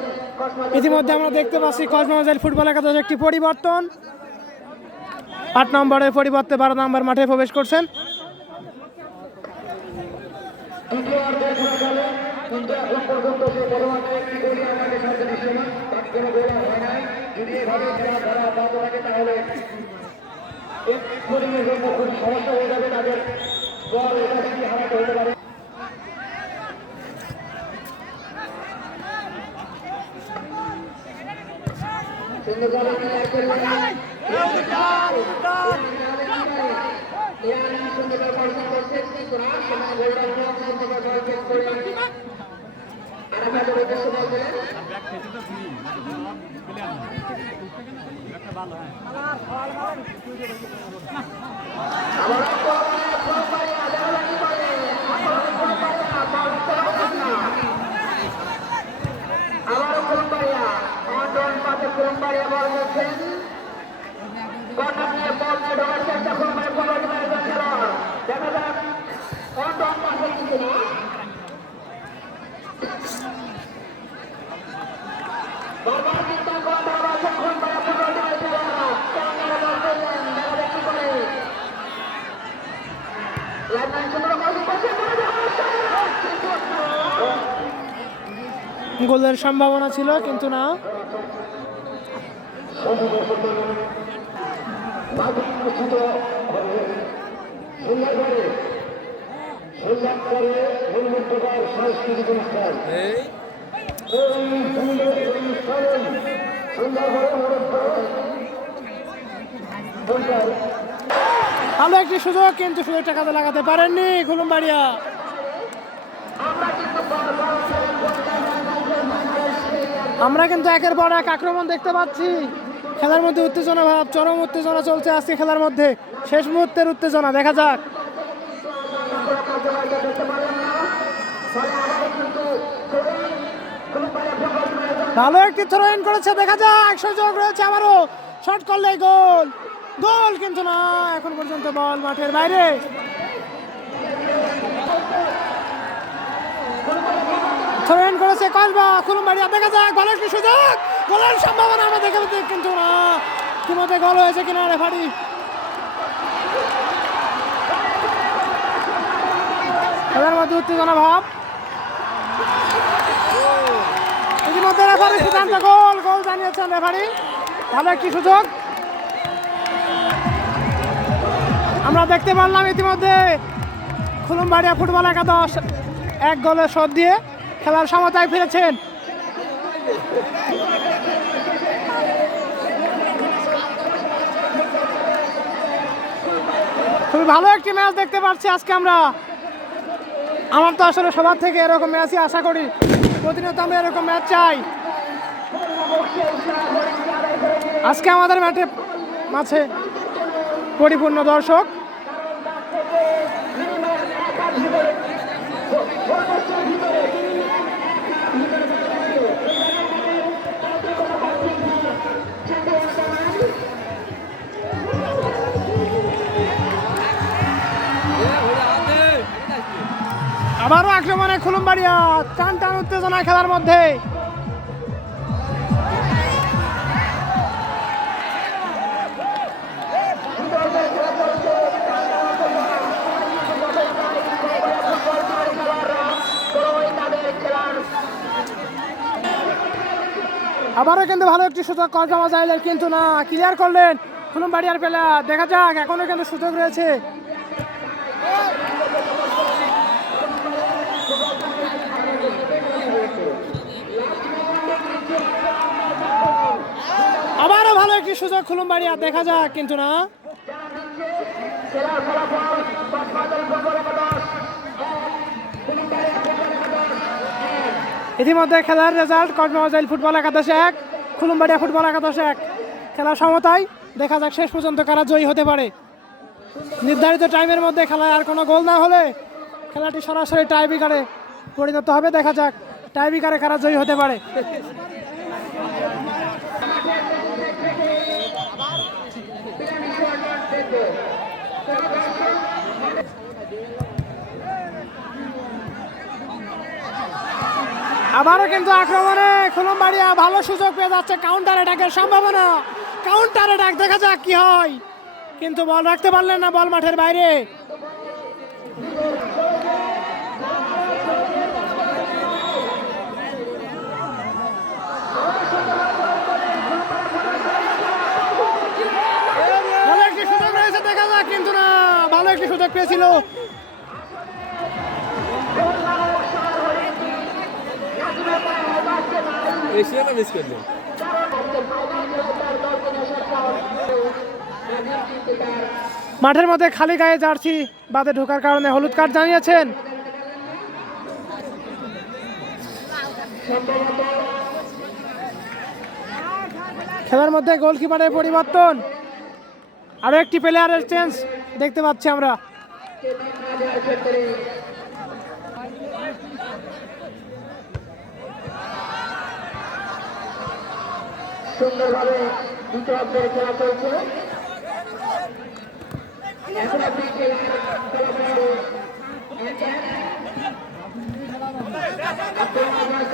ইতিমধ্যে আমরা দেখতে পাচ্ছি কক্সবাজার ফুটবল একাদশের একটি পরিবর্তন, 8 নম্বরের পরিবর্তে 12 নম্বর মাঠে প্রবেশ করছেন। সমস্যা হয়ে যাবে তাদের, বল এটা হারাতে হতে পারে। ফুলবাড়িয়া বল করছেন, কর্নার নিয়ে বল নিয়ে ঢোকার চেষ্টা ফুলবাড়িয়া ফুটবল টিমের একজন খেলোয়াড়, দেখা যাক অন্তর পাশে কিছু না। বারবার চিন্তা করা ভালোবাসেন ফুলবাড়িয়া ফুটবল টিমের খেলোয়াড়রা, কর্নারে বল করলেন, দেখা যাক কি করে। লাইন সুন্দর পাশে গোলের সম্ভাবনা ছিল, কিন্তু না। সাংস্কৃতিক অনুষ্ঠান সুন্দর ভালো একটি সুযোগ, কিন্তু সুযোগটা কাজে লাগাতে পারেননি কুলুমবাড়িয়া। আমরা কিন্তু একের পর এক আক্রমণ দেখতে পাচ্ছি। খেলার মধ্যে উত্তেজনা ভাব, চরম উত্তেজনা চলছে আজকে খেলার মধ্যে। শেষ মুহূর্তের উত্তেজনা, দেখা যাক। ভালো একটি থ্রো ইন করেছে, দেখা যাক। সুযোগ রয়েছে আবারও, শট করলে গোল। গোল কিন্তু না, এখন পর্যন্ত বল মাঠের বাইরে। থ্রো ইন করেছে কসবা, কুলুমবাড়িয়া, দেখা যাক। ভালো একটি সুযোগ, গোলের সম্ভাবনা আমরা দেখে, কিন্তু না। ইতিমধ্যে গোল হয়েছে কিনা রেফারি। খেলার মধ্যে উত্তেজনা ভাব, ইতিমধ্যে রেফারি সিদ্ধান্ত গোল। গোল জানিয়েছেন রেফারি। ভালো একটি সুযোগ আমরা দেখতে পারলাম ইতিমধ্যে। কুলুমবাড়িয়া ফুটবল একাদশ 1 গোলের শট দিয়ে খেলার সমতায় ফিরেছেন। খুবই ভালো একটি ম্যাচ দেখতে পাচ্ছি আজকে আমরা। আমার তো আসলে সবার থেকে এরকম ম্যাচই আশা করি, প্রতিনিয়ত আমরা এরকম ম্যাচ চাই। আজকে আমাদের মাঠে পরিপূর্ণ দর্শক। আবারও আক্রমণে কুলুমবাড়িয়া, টান টান উত্তেজনা খেলার মধ্যে। আবারও কিন্তু ভালো একটি সুযোগ কসবা মোজাইলের, কিন্তু না, ক্লিয়ার করলেন কুলুমবাড়িয়ার প্লেয়ার। দেখা যাক, এখনো কিন্তু সুযোগ রয়েছে। আবারও ভালো একটি সুযোগ কুলুমবাড়িয়া, দেখা যাক, কিন্তু না। ইতিমধ্যে খেলার রেজাল্ট, কসবা মোজাইল ফুটবল একাদশ 1, কুলুমবাড়িয়া ফুটবল একাদশ 1। খেলার সমতায়, দেখা যাক শেষ পর্যন্ত কারা জয়ী হতে পারে। নির্ধারিত টাইমের মধ্যে খেলায় আর কোনো গোল না হলে খেলাটি সরাসরি টাইব্রেকারে পরিণত হবে। দেখা যাক টাইব্রেকারে কারা জয়ী হতে পারে। আবারও কিন্তু আক্রমণে কুলুমবাড়িয়া, ভালো সুযোগ পেয়ে যাচ্ছে। কাউন্টার অ্যাটাকের সম্ভাবনা, কাউন্টার অ্যাটাক, দেখা যাক কি হয়। কিন্তু বল রাখতে পারলেন না, বল মাঠের বাইরে। ভালো একটি সুযোগ রয়েছে, দেখা যাক, কিন্তু না। ভালো একটি সুযোগ পেয়েছিল। মাঠের মধ্যে খালি গায়ে জার্সি বাদে ঢোকার কারণে হলুদ কার্ড জানিয়েছেন। খেলার মধ্যে গোলকিপারের পরিবর্তন, আরো একটি প্লেয়ারের চেঞ্জ দেখতে পাচ্ছি আমরা। সুন্দরভাবে দ্বিতীয় অর্ধের খেলা চলছে।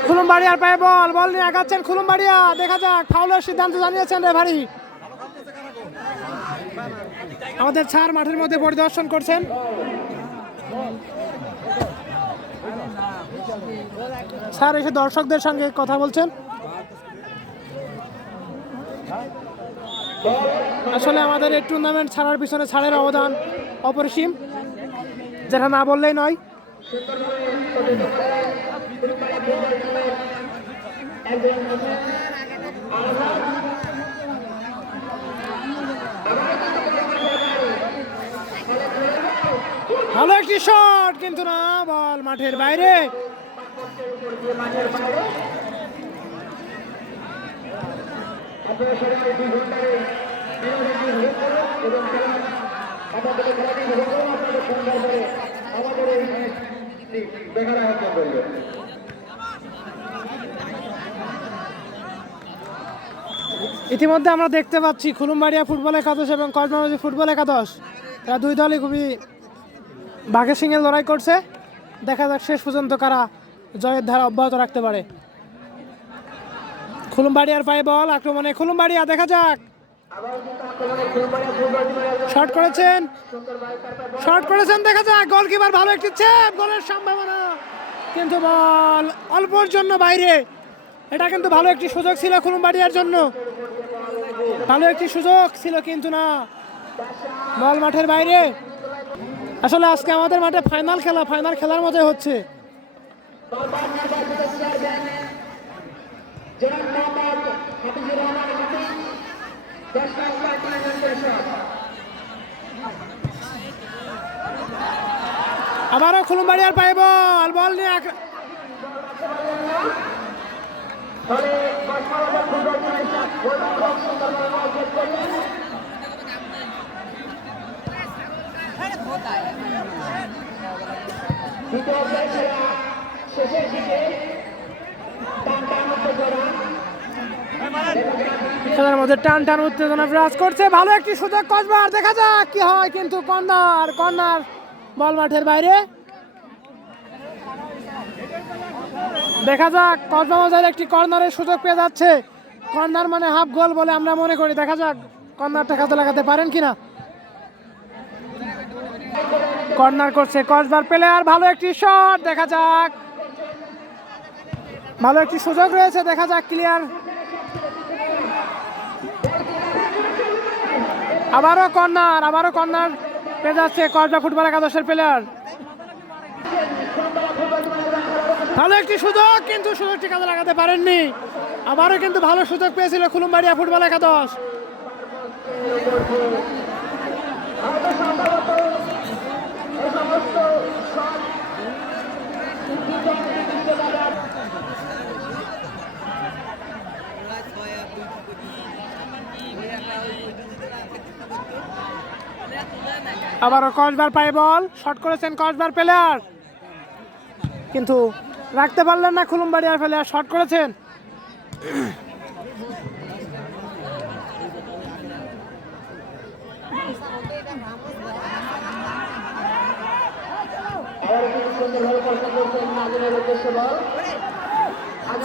কুলুমবাড়িয়ার পায়ে বল, বল নিয়ে আগাচ্ছেন কুলুমবাড়িয়া, দেখা যাক। ফাউলের সিদ্ধান্ত জানিয়েছেন রেফারি। আমাদের স্যার মাঠের মধ্যে পরিদর্শন করছেন। স্যার এসে দর্শকদের সঙ্গে কথা বলছেন। আসলে আমাদের এই টুর্নামেন্ট ছাড়ার পিছনে স্যারের অবদান অপরিসীম, যেটা না বললেই নয়। ভালো একটি শট কিন্তু না, বল মাঠের বাইরে। আপনারা সবাই 2 ঘন্টার বিরতি করুন এবং আমাদের খেলাটি উপভোগ করুন। আপনাদের সুন্দর করে আমাদের এই দেখার আয়োজন করবেন। ইতিমধ্যে আমরা দেখতে পাচ্ছি খুলুমবাড়িয়া ফুটবল একাদশ এবং কসবাবাজি ফুটবল একাদশ, তারা দুই দলই খুবই বাঘের সিংহে লড়াই করছে। দেখা যাক শেষ পর্যন্ত কারা জয়ের ধারা অব্যাহত রাখতে পারে। খুলুমবাড়িয়ার পায়ে বল, আক্রমণে খুলুমবাড়িয়া, দেখা যাক। শট করেছেন, দেখা যাক। গোলকিপার ভালো একটি চেপ, গোলের সম্ভাবনা, কিন্তু বল অল্পর জন্য বাইরে। এটা কিন্তু ভালো একটি সুযোগ ছিল খুলুমবাড়িয়ার জন্য, ভালো একটি সুযোগ ছিল কিন্তু না, বল মাঠের বাইরে। আসলে আজকে আমাদের মাঠে ফাইনাল খেলার মজাই হচ্ছে। আবারও খুলুমবাড়িয়ার পায়ে বল, বল নিয়ে খেলার মধ্যে টান উত্তেজনা বিরাজ করছে। ভালো একটি সুযোগ কসবার, দেখা যাক কি হয়, কিন্তু কর্নার বল মাঠের বাইরে। দেখা যাক, কসবাবাজার একটি কর্নারের সুযোগ পেয়ে যাচ্ছে। কর্নার মানে হাফ গোল বলে আমরা মনে করি। দেখা যাক কর্নারটা কাজে লাগাতে পারেন কিনা। কর্নার করছে কসবার প্লেয়ার, ভালো একটি শট, দেখা যাক। ভালো একটি সুযোগ রয়েছে, দেখা যাক ক্লিয়ার। আবারও কর্নার পেয়ে যাচ্ছে কসবা ফুটবল একাদশের প্লেয়ার। ভালো একটি সুযোগ, কিন্তু সুযোগটি কাজে লাগাতে পারেননি। আবারও কিন্তু ভালো সুযোগ পেয়েছিল খুলুমবাড়িয়া ফুটবল একাদশ। আবারও কসবার পায়ে বল, শট করেছেন কসবার প্লেয়ার, কিন্তু রাখতে পারলেন না খুলুমবাড়িয়ার প্লেয়ার। শট করেছেন,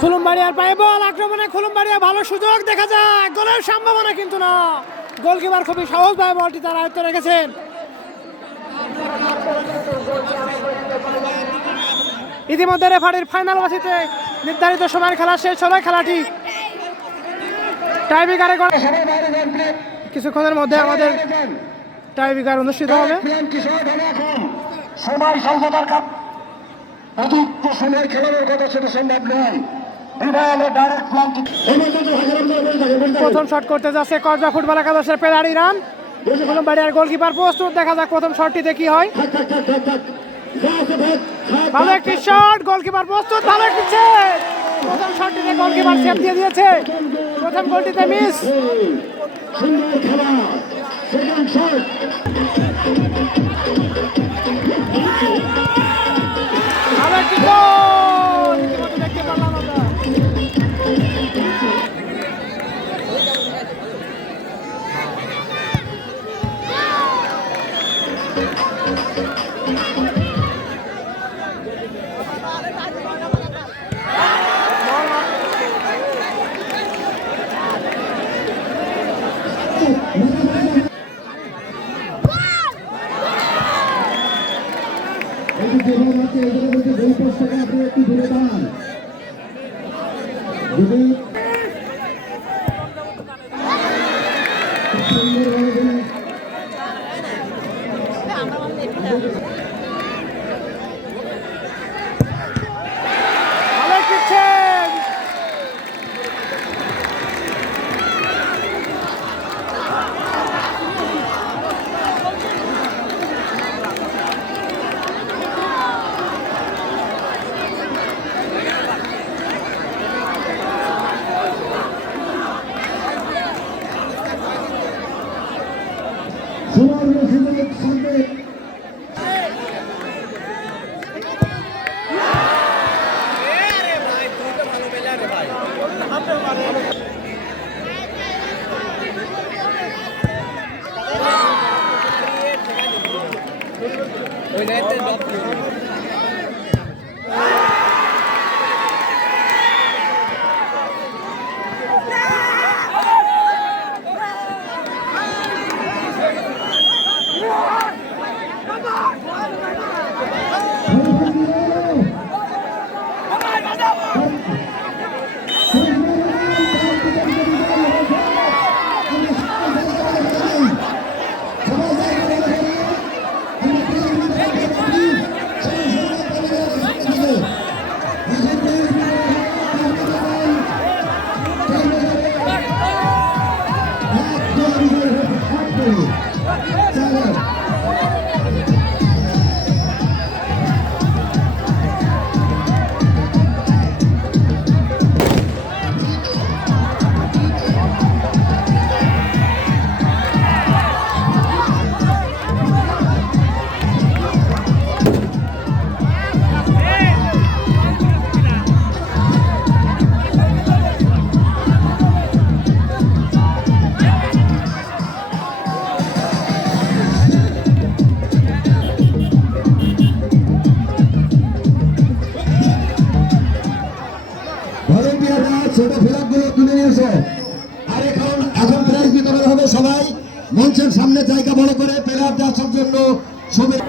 খুলুমবাড়িয়ার পায়ে বল, আক্রমণে খুলুমবাড়িয়া, ভালো সুযোগ, দেখা যাক গোলের সম্ভাবনা, কিন্তু না। গোলকিপার খুবই সহজভাবে বলটি তার আয়ত্তে রেখেছেন। ইতিমধ্যে রেফারির ফাইনাল বাসিতে নির্ধারিত সময়ের খেলা শেষ হলো। খেলাটি টাইব্রেকারে কিছুক্ষণের মধ্যে আমাদের টাইব্রেকার অনুষ্ঠিত হবে। প্রথম শট করতে যাচ্ছে কসবা ফুটবল একাদশের প্লেয়ার ইরান। খুলুমবাড়িয়ার গোলকিপার প্রস্তুত, দেখা যাক প্রথম শটটিতে কি হয়। ভালো একটি শট, গোলকিপার প্রস্তুত, ভালো একটি সেভ। প্রথম শটটিতে গোলকিপার সেভ দিয়ে দিয়েছে, প্রথম গোলটিতে মিস। ভালো একটি গোল ইতিমধ্যে দেখতে পারলাম আমরা। সুবর্ণ সুযোগ সামনে ছোট ফ্ল্যাগগুলো তুলে নিয়েছে। আর এখন প্রাইজ বিতরণ হবে। সবাই মঞ্চের সামনে জায়গা বড় করে প্লেয়ারদের আসার জন্য সুবিধা।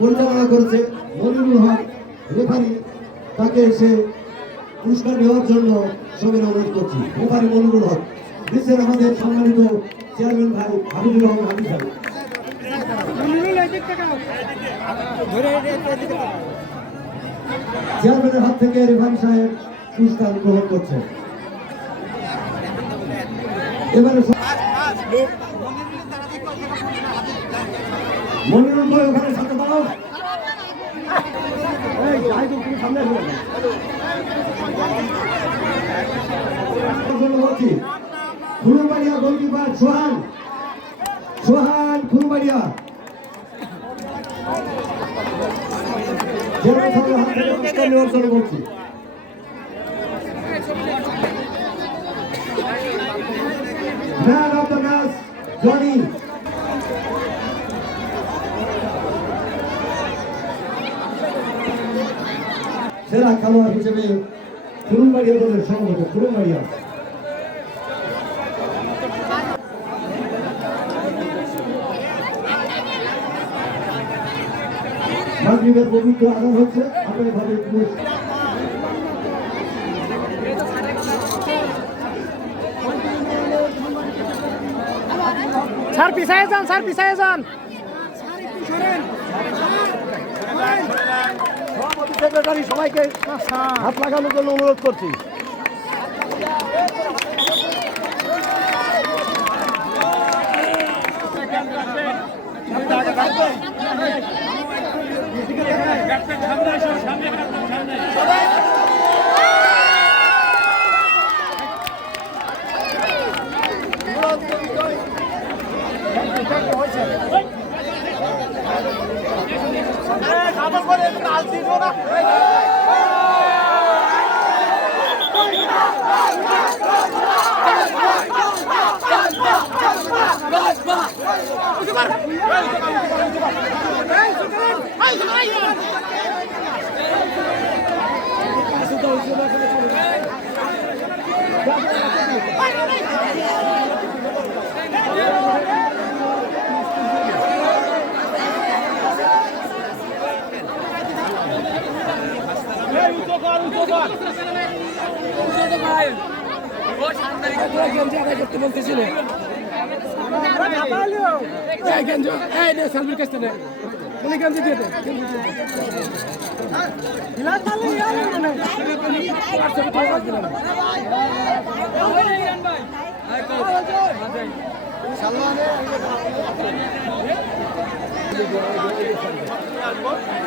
পরিচালনা করেছে মনিরুল হক রেফারি, তাকে এসে পুরস্কার নেওয়ার জন্য সবাই অনুরোধ করছি। রেফারি মনিরুল হক, দেশের আমাদের সম্মানিত চেয়ারম্যান ভাই হাবিবুর রহমান হাবিব সাহেব। চেয়ারম্যানের হাত থেকে রেফারি সাহেব পুরস্কার গ্রহণ করছেন। এবারে মনিরুল ভাই ওখানে সাথে দাও। ফুলবাড়িয়া গোলকিপার সোহান ফুলবাড়িয়া নেওয়ার জন্য বলছি। Man of the match Johnny. সেরা খেলোয়াড় হিসেবে ফুলবাড়িয়া দলের সভাপতি ফুলবাড়িয়া। মাগরিবের পবিত্র আদান হচ্ছে আপনার ভাবে স্যার পিছায় যান, স্যার পিছায় যান। সেক্রেটারি সবাইকে হাত লাগানোর জন্য অনুরোধ করছি।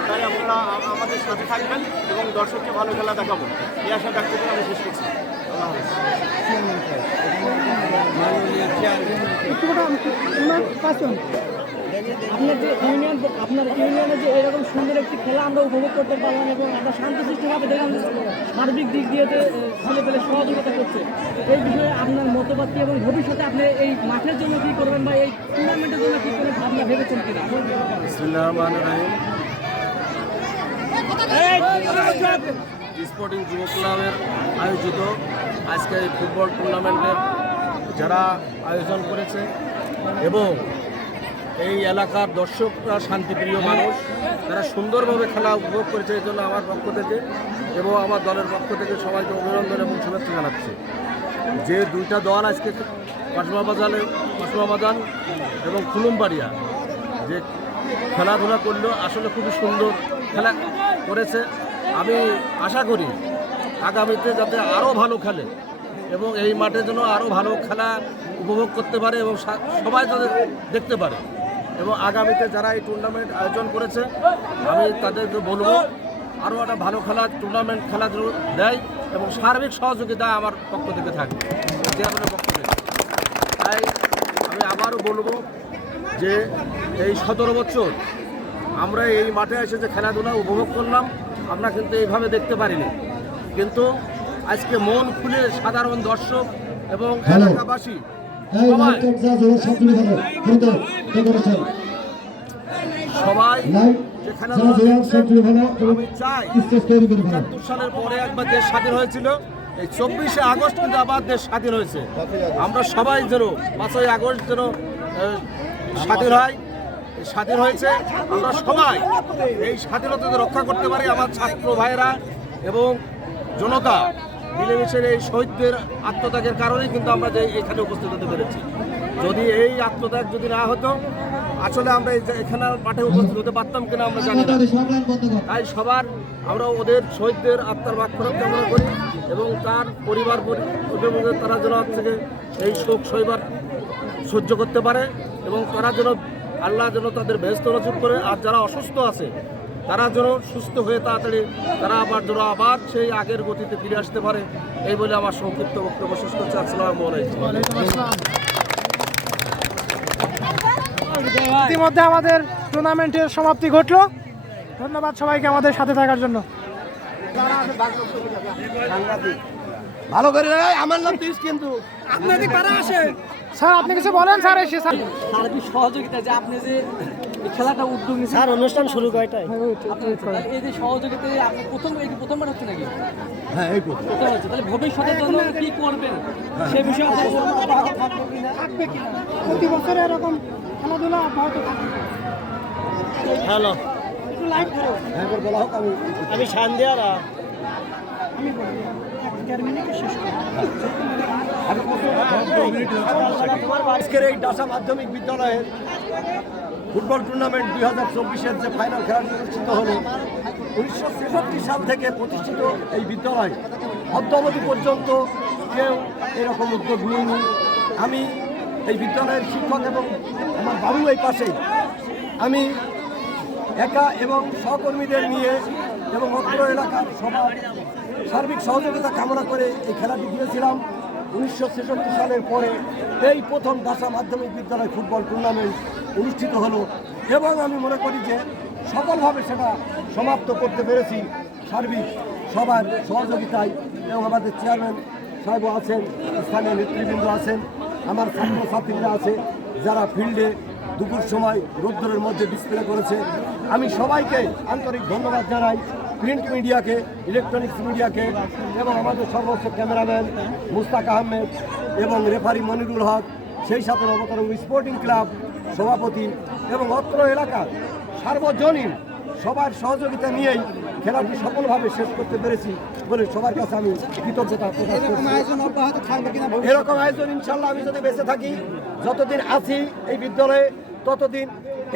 তাই আপনারা আমাদের সাথে থাকবেন এবং দর্শককে ভালো খেলা দেখাবো এই আশা ব্যক্ত করে আমি শেষ করছি। আপনার ইউনিয়নে যে এরকম সুন্দর একটি খেলা আমরা উপভোগ করতে পারলাম এবং আমরা শান্তিসৃষ্টভাবে দেখলাম যে সার্বিক দিক দিয়ে ছেলে পেলে সহযোগিতা করছে, এই বিষয়ে আপনার মতবাদ কি এবং ভবিষ্যতে আপনি এই মাঠের জন্য কী করবেন বা এই টুর্নামেন্টের জন্য কী কোনো ভাবনা ভেবেছেন কিনা? স্পোর্টিং যুব ক্লাবের আয়োজিত আজকে এই ফুটবল টুর্নামেন্টের যারা আয়োজন করেছে এবং এই এলাকার দর্শকরা শান্তিপ্রিয় মানুষ, তারা সুন্দরভাবে খেলা উপভোগ করেছে, এই জন্য আমার পক্ষ থেকে এবং আমার দলের পক্ষ থেকে সবাইকে অভিনন্দন এবং শুভেচ্ছা জানাচ্ছি। যে দুইটা দল আজকে কসমা এবং খুলুমবাড়িয়া যে খেলাধুলা করলো, আসলে খুবই সুন্দর খেলা করেছে। আমি আশা করি আগামীতে যাতে আরও ভালো খেলে এবং এই মাঠের জন্য আরও ভালো খেলা উপভোগ করতে পারে এবং সবাই যাতে দেখতে পারে এবং আগামীতে যারা এই টুর্নামেন্ট আয়োজন করেছে আমি তাদেরকে বলবো আরও একটা ভালো টুর্নামেন্ট খেলা দেয় এবং সার্বিক সহযোগিতা আমার পক্ষ থেকে থাকবে, চেয়ারম্যানের পক্ষ থেকে। তাই আমি আবারও বলবো যে এই 17 বছর আমরা এই মাঠে এসে যে খেলাধুলা উপভোগ করলাম, আমরা কিন্তু এইভাবে দেখতে পারিনি, কিন্তু আজকে মন খুলে সাধারণ দর্শক এবং এলাকাবাসী সবাই যেখানে আমি চাই ৭৭ সালের পরে একবার দেশ স্বাধীন হয়েছিল, এই 24শে আগস্ট কিন্তু আবার দেশ স্বাধীন হয়েছে। আমরা সবাই যেন 5ই আগস্ট যেন স্বাধীন হয়েছে, আমরা সবাই এই স্বাধীনতা রক্ষা করতে পারি। আমার ছাত্র ভাইয়েরা এবং জনতা মিলেমিশে এই শহীদদের আত্মত্যাগের কারণেই কিন্তু আমরা যে এখানে উপস্থিত হতে পেরেছি। যদি এই আত্মত্যাগ যদি না হতো আসলে আমরা এখানে মাঠে উপস্থিত হতে পারতাম কিনা আমরা জানি না। তাই সবার আমরা ওদের শহীদদের আত্মার মাগফিরাত কামনা করি এবং তার পরিবার তারা যেন থেকে এই শোক সহ্য করতে পারে এবং তারা যেন আল্লাহ যেন তাদের বেহেশত নসিব করে। আর যারা অসুস্থ আছে তারা যেন সুস্থ হয়ে তাড়াতাড়ি তারা আবার সেই আগের গতিতে ফিরে আসতে পারে, এই বলে আমার সংক্ষিপ্ত বক্তব্য শেষ করছি। আসসালামু আলাইকুম। ইতিমধ্যে আমাদের টুর্নামেন্টের সমাপ্তি ঘটল। ধন্যবাদ সবাইকে আমাদের সাথে থাকার জন্য। ভালো করে আমার নাম তিস, কিন্তু আপনাদের কারা আসে স্যার, আপনি কিছু বলেন স্যার। এসে স্যার সার্বিক সহযোগিতা যে আপনি যে এই খেলাটা উদ্যোগ নিয়েছেন, স্যার অনুষ্ঠান শুরু কয়টায়? এই যে সহযোগিতায় আপনি প্রথমবার হচ্ছে নাকি? হ্যাঁ এই প্রথম হচ্ছে, তাহলে ভবিষ্যতের জন্য কি করবেন সে বিষয়ে থাকবে কিনা প্রতি বছর এরকম খেলাধুলা অব্যাহত থাকবে? হ্যালো, একটু লাইভ করো। বলা হোক আমি সান্দিয়ারা। আমি বলি 1-1.5 মিনিটে শেষ করো। আজকের এই ডাসা মাধ্যমিক বিদ্যালয়ের ফুটবল টুর্নামেন্ট 2024-এর যে ফাইনাল খেলাটি অনুষ্ঠিত হলো, 1963 সাল থেকে প্রতিষ্ঠিত এই বিদ্যালয় অদ্যাবধি পর্যন্ত কেউ এরকম উদ্যোগ নিইনি। আমি এই বিদ্যালয়ের শিক্ষক এবং আমার বাবু এই পাশেই, আমি একা এবং সহকর্মীদের নিয়ে এবং অত্র এলাকার সবার সার্বিক সহযোগিতা কামনা করে এই খেলাটি দিয়েছিলাম। 1966 সালের পরে এই প্রথম ডাসা মাধ্যমিক বিদ্যালয় ফুটবল টুর্নামেন্ট অনুষ্ঠিত হলো এবং আমি মনে করি যে সফলভাবে সেটা সমাপ্ত করতে পেরেছি সার্বিক সবার সহযোগিতায়। এবং আমাদের চেয়ারম্যান সাহেবও আছেন, স্থানীয় নেতৃবৃন্দ আছেন, আমার ছাত্রছাত্রীরা আছে যারা ফিল্ডে দুপুর সময় রোদ্দুরের মধ্যে ডিসপ্লে করেছে। আমি সবাইকে আন্তরিক ধন্যবাদ জানাই, প্রিন্ট মিডিয়াকে, ইলেকট্রনিক্স মিডিয়াকে এবং আমাদের সর্বোচ্চ ক্যামেরাম্যান মুস্তাক আহমেদ এবং রেফারি মনিরুল হক, সেই সাথে নবতরঙ্গ স্পোর্টিং ক্লাব সভাপতি এবং অত্র এলাকার সার্বজনীন সবার সহযোগিতা নিয়েই খেলাটি সফলভাবে শেষ করতে পেরেছি বলে সবার কাছে আমি কৃতজ্ঞতা প্রকাশ করছি। এরকম আয়োজন ইনশাল্লাহ আমি যদি বেঁচে থাকি, যতদিন আছি এই বিদ্যালয়ে, ততদিন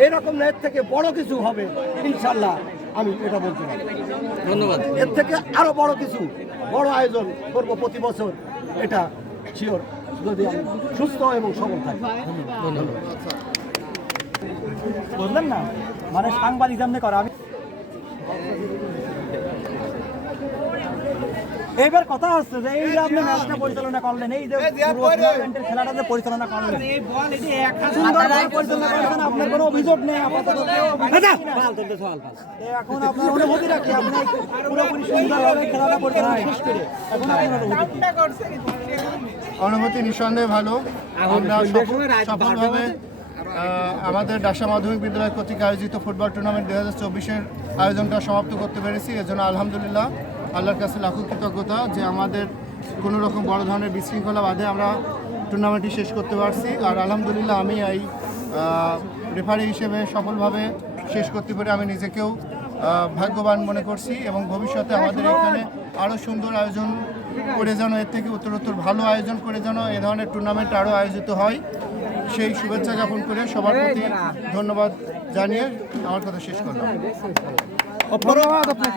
এরকম এর থেকে বড় কিছু হবে ইনশাল্লাহ, আমি এটা বলতে পারি। ধন্যবাদ। এর থেকে আরো বড় কিছু, বড় আয়োজন করব প্রতি বছর, এটা শিওর, যদি আমি সুস্থ এবং সবল থাকি। বুঝলেন না, মানে সাংবাদিক যেমনি করে আমি এইবার কথা হচ্ছে যে এই যে আপনি ম্যাচটা পরিচালনা করলেন, এই যে পুরো টুর্নামেন্টের খেলাটা যে পরিচালনা করলেন, সুন্দরভাবে পরিচালনা করেছেন, আপনার কোনো অভিযোগ নেই আপাতত। এখন আপনার অনুভূতি রাখি, আপনি পুরোপুরি সুন্দরভাবে খেলাটা পরিচালনা শেষ করে এখন আপনার অনুভূতি কি? অনুভূতি নিঃসন্দেহে ভালো। আমরা সফলভাবে আমাদের ডাসা মাধ্যমিক বিদ্যালয় কর্তৃক আয়োজিত ফুটবল টুর্নামেন্ট 2024-এর আয়োজনটা সমাপ্ত করতে পেরেছি। এজন্য আলহামদুলিল্লাহ, আল্লাহর কাছে লাখো কৃতজ্ঞতা যে আমাদের কোনো রকম বড় ধরনের বিশৃঙ্খলা বাদে আমরা টুর্নামেন্টটি শেষ করতে পারছি। আর আলহামদুলিল্লাহ, আমি এই রেফারি হিসেবে সফলভাবে শেষ করতে পেরে আমি নিজেকেও ভাগ্যবান মনে করছি এবং ভবিষ্যতে আমাদের এখানে আরও সুন্দর আয়োজন করে যেন, এর থেকে উত্তরোত্তর ভালো আয়োজন করে যেন এ ধরনের টুর্নামেন্ট আরও আয়োজিত হয়, সেই শুভেচ্ছা জ্ঞাপন করে সবার প্রতি ধন্যবাদ জানিয়ে আমার কথা শেষ করলাম। ধন্যবাদ আপনাকে।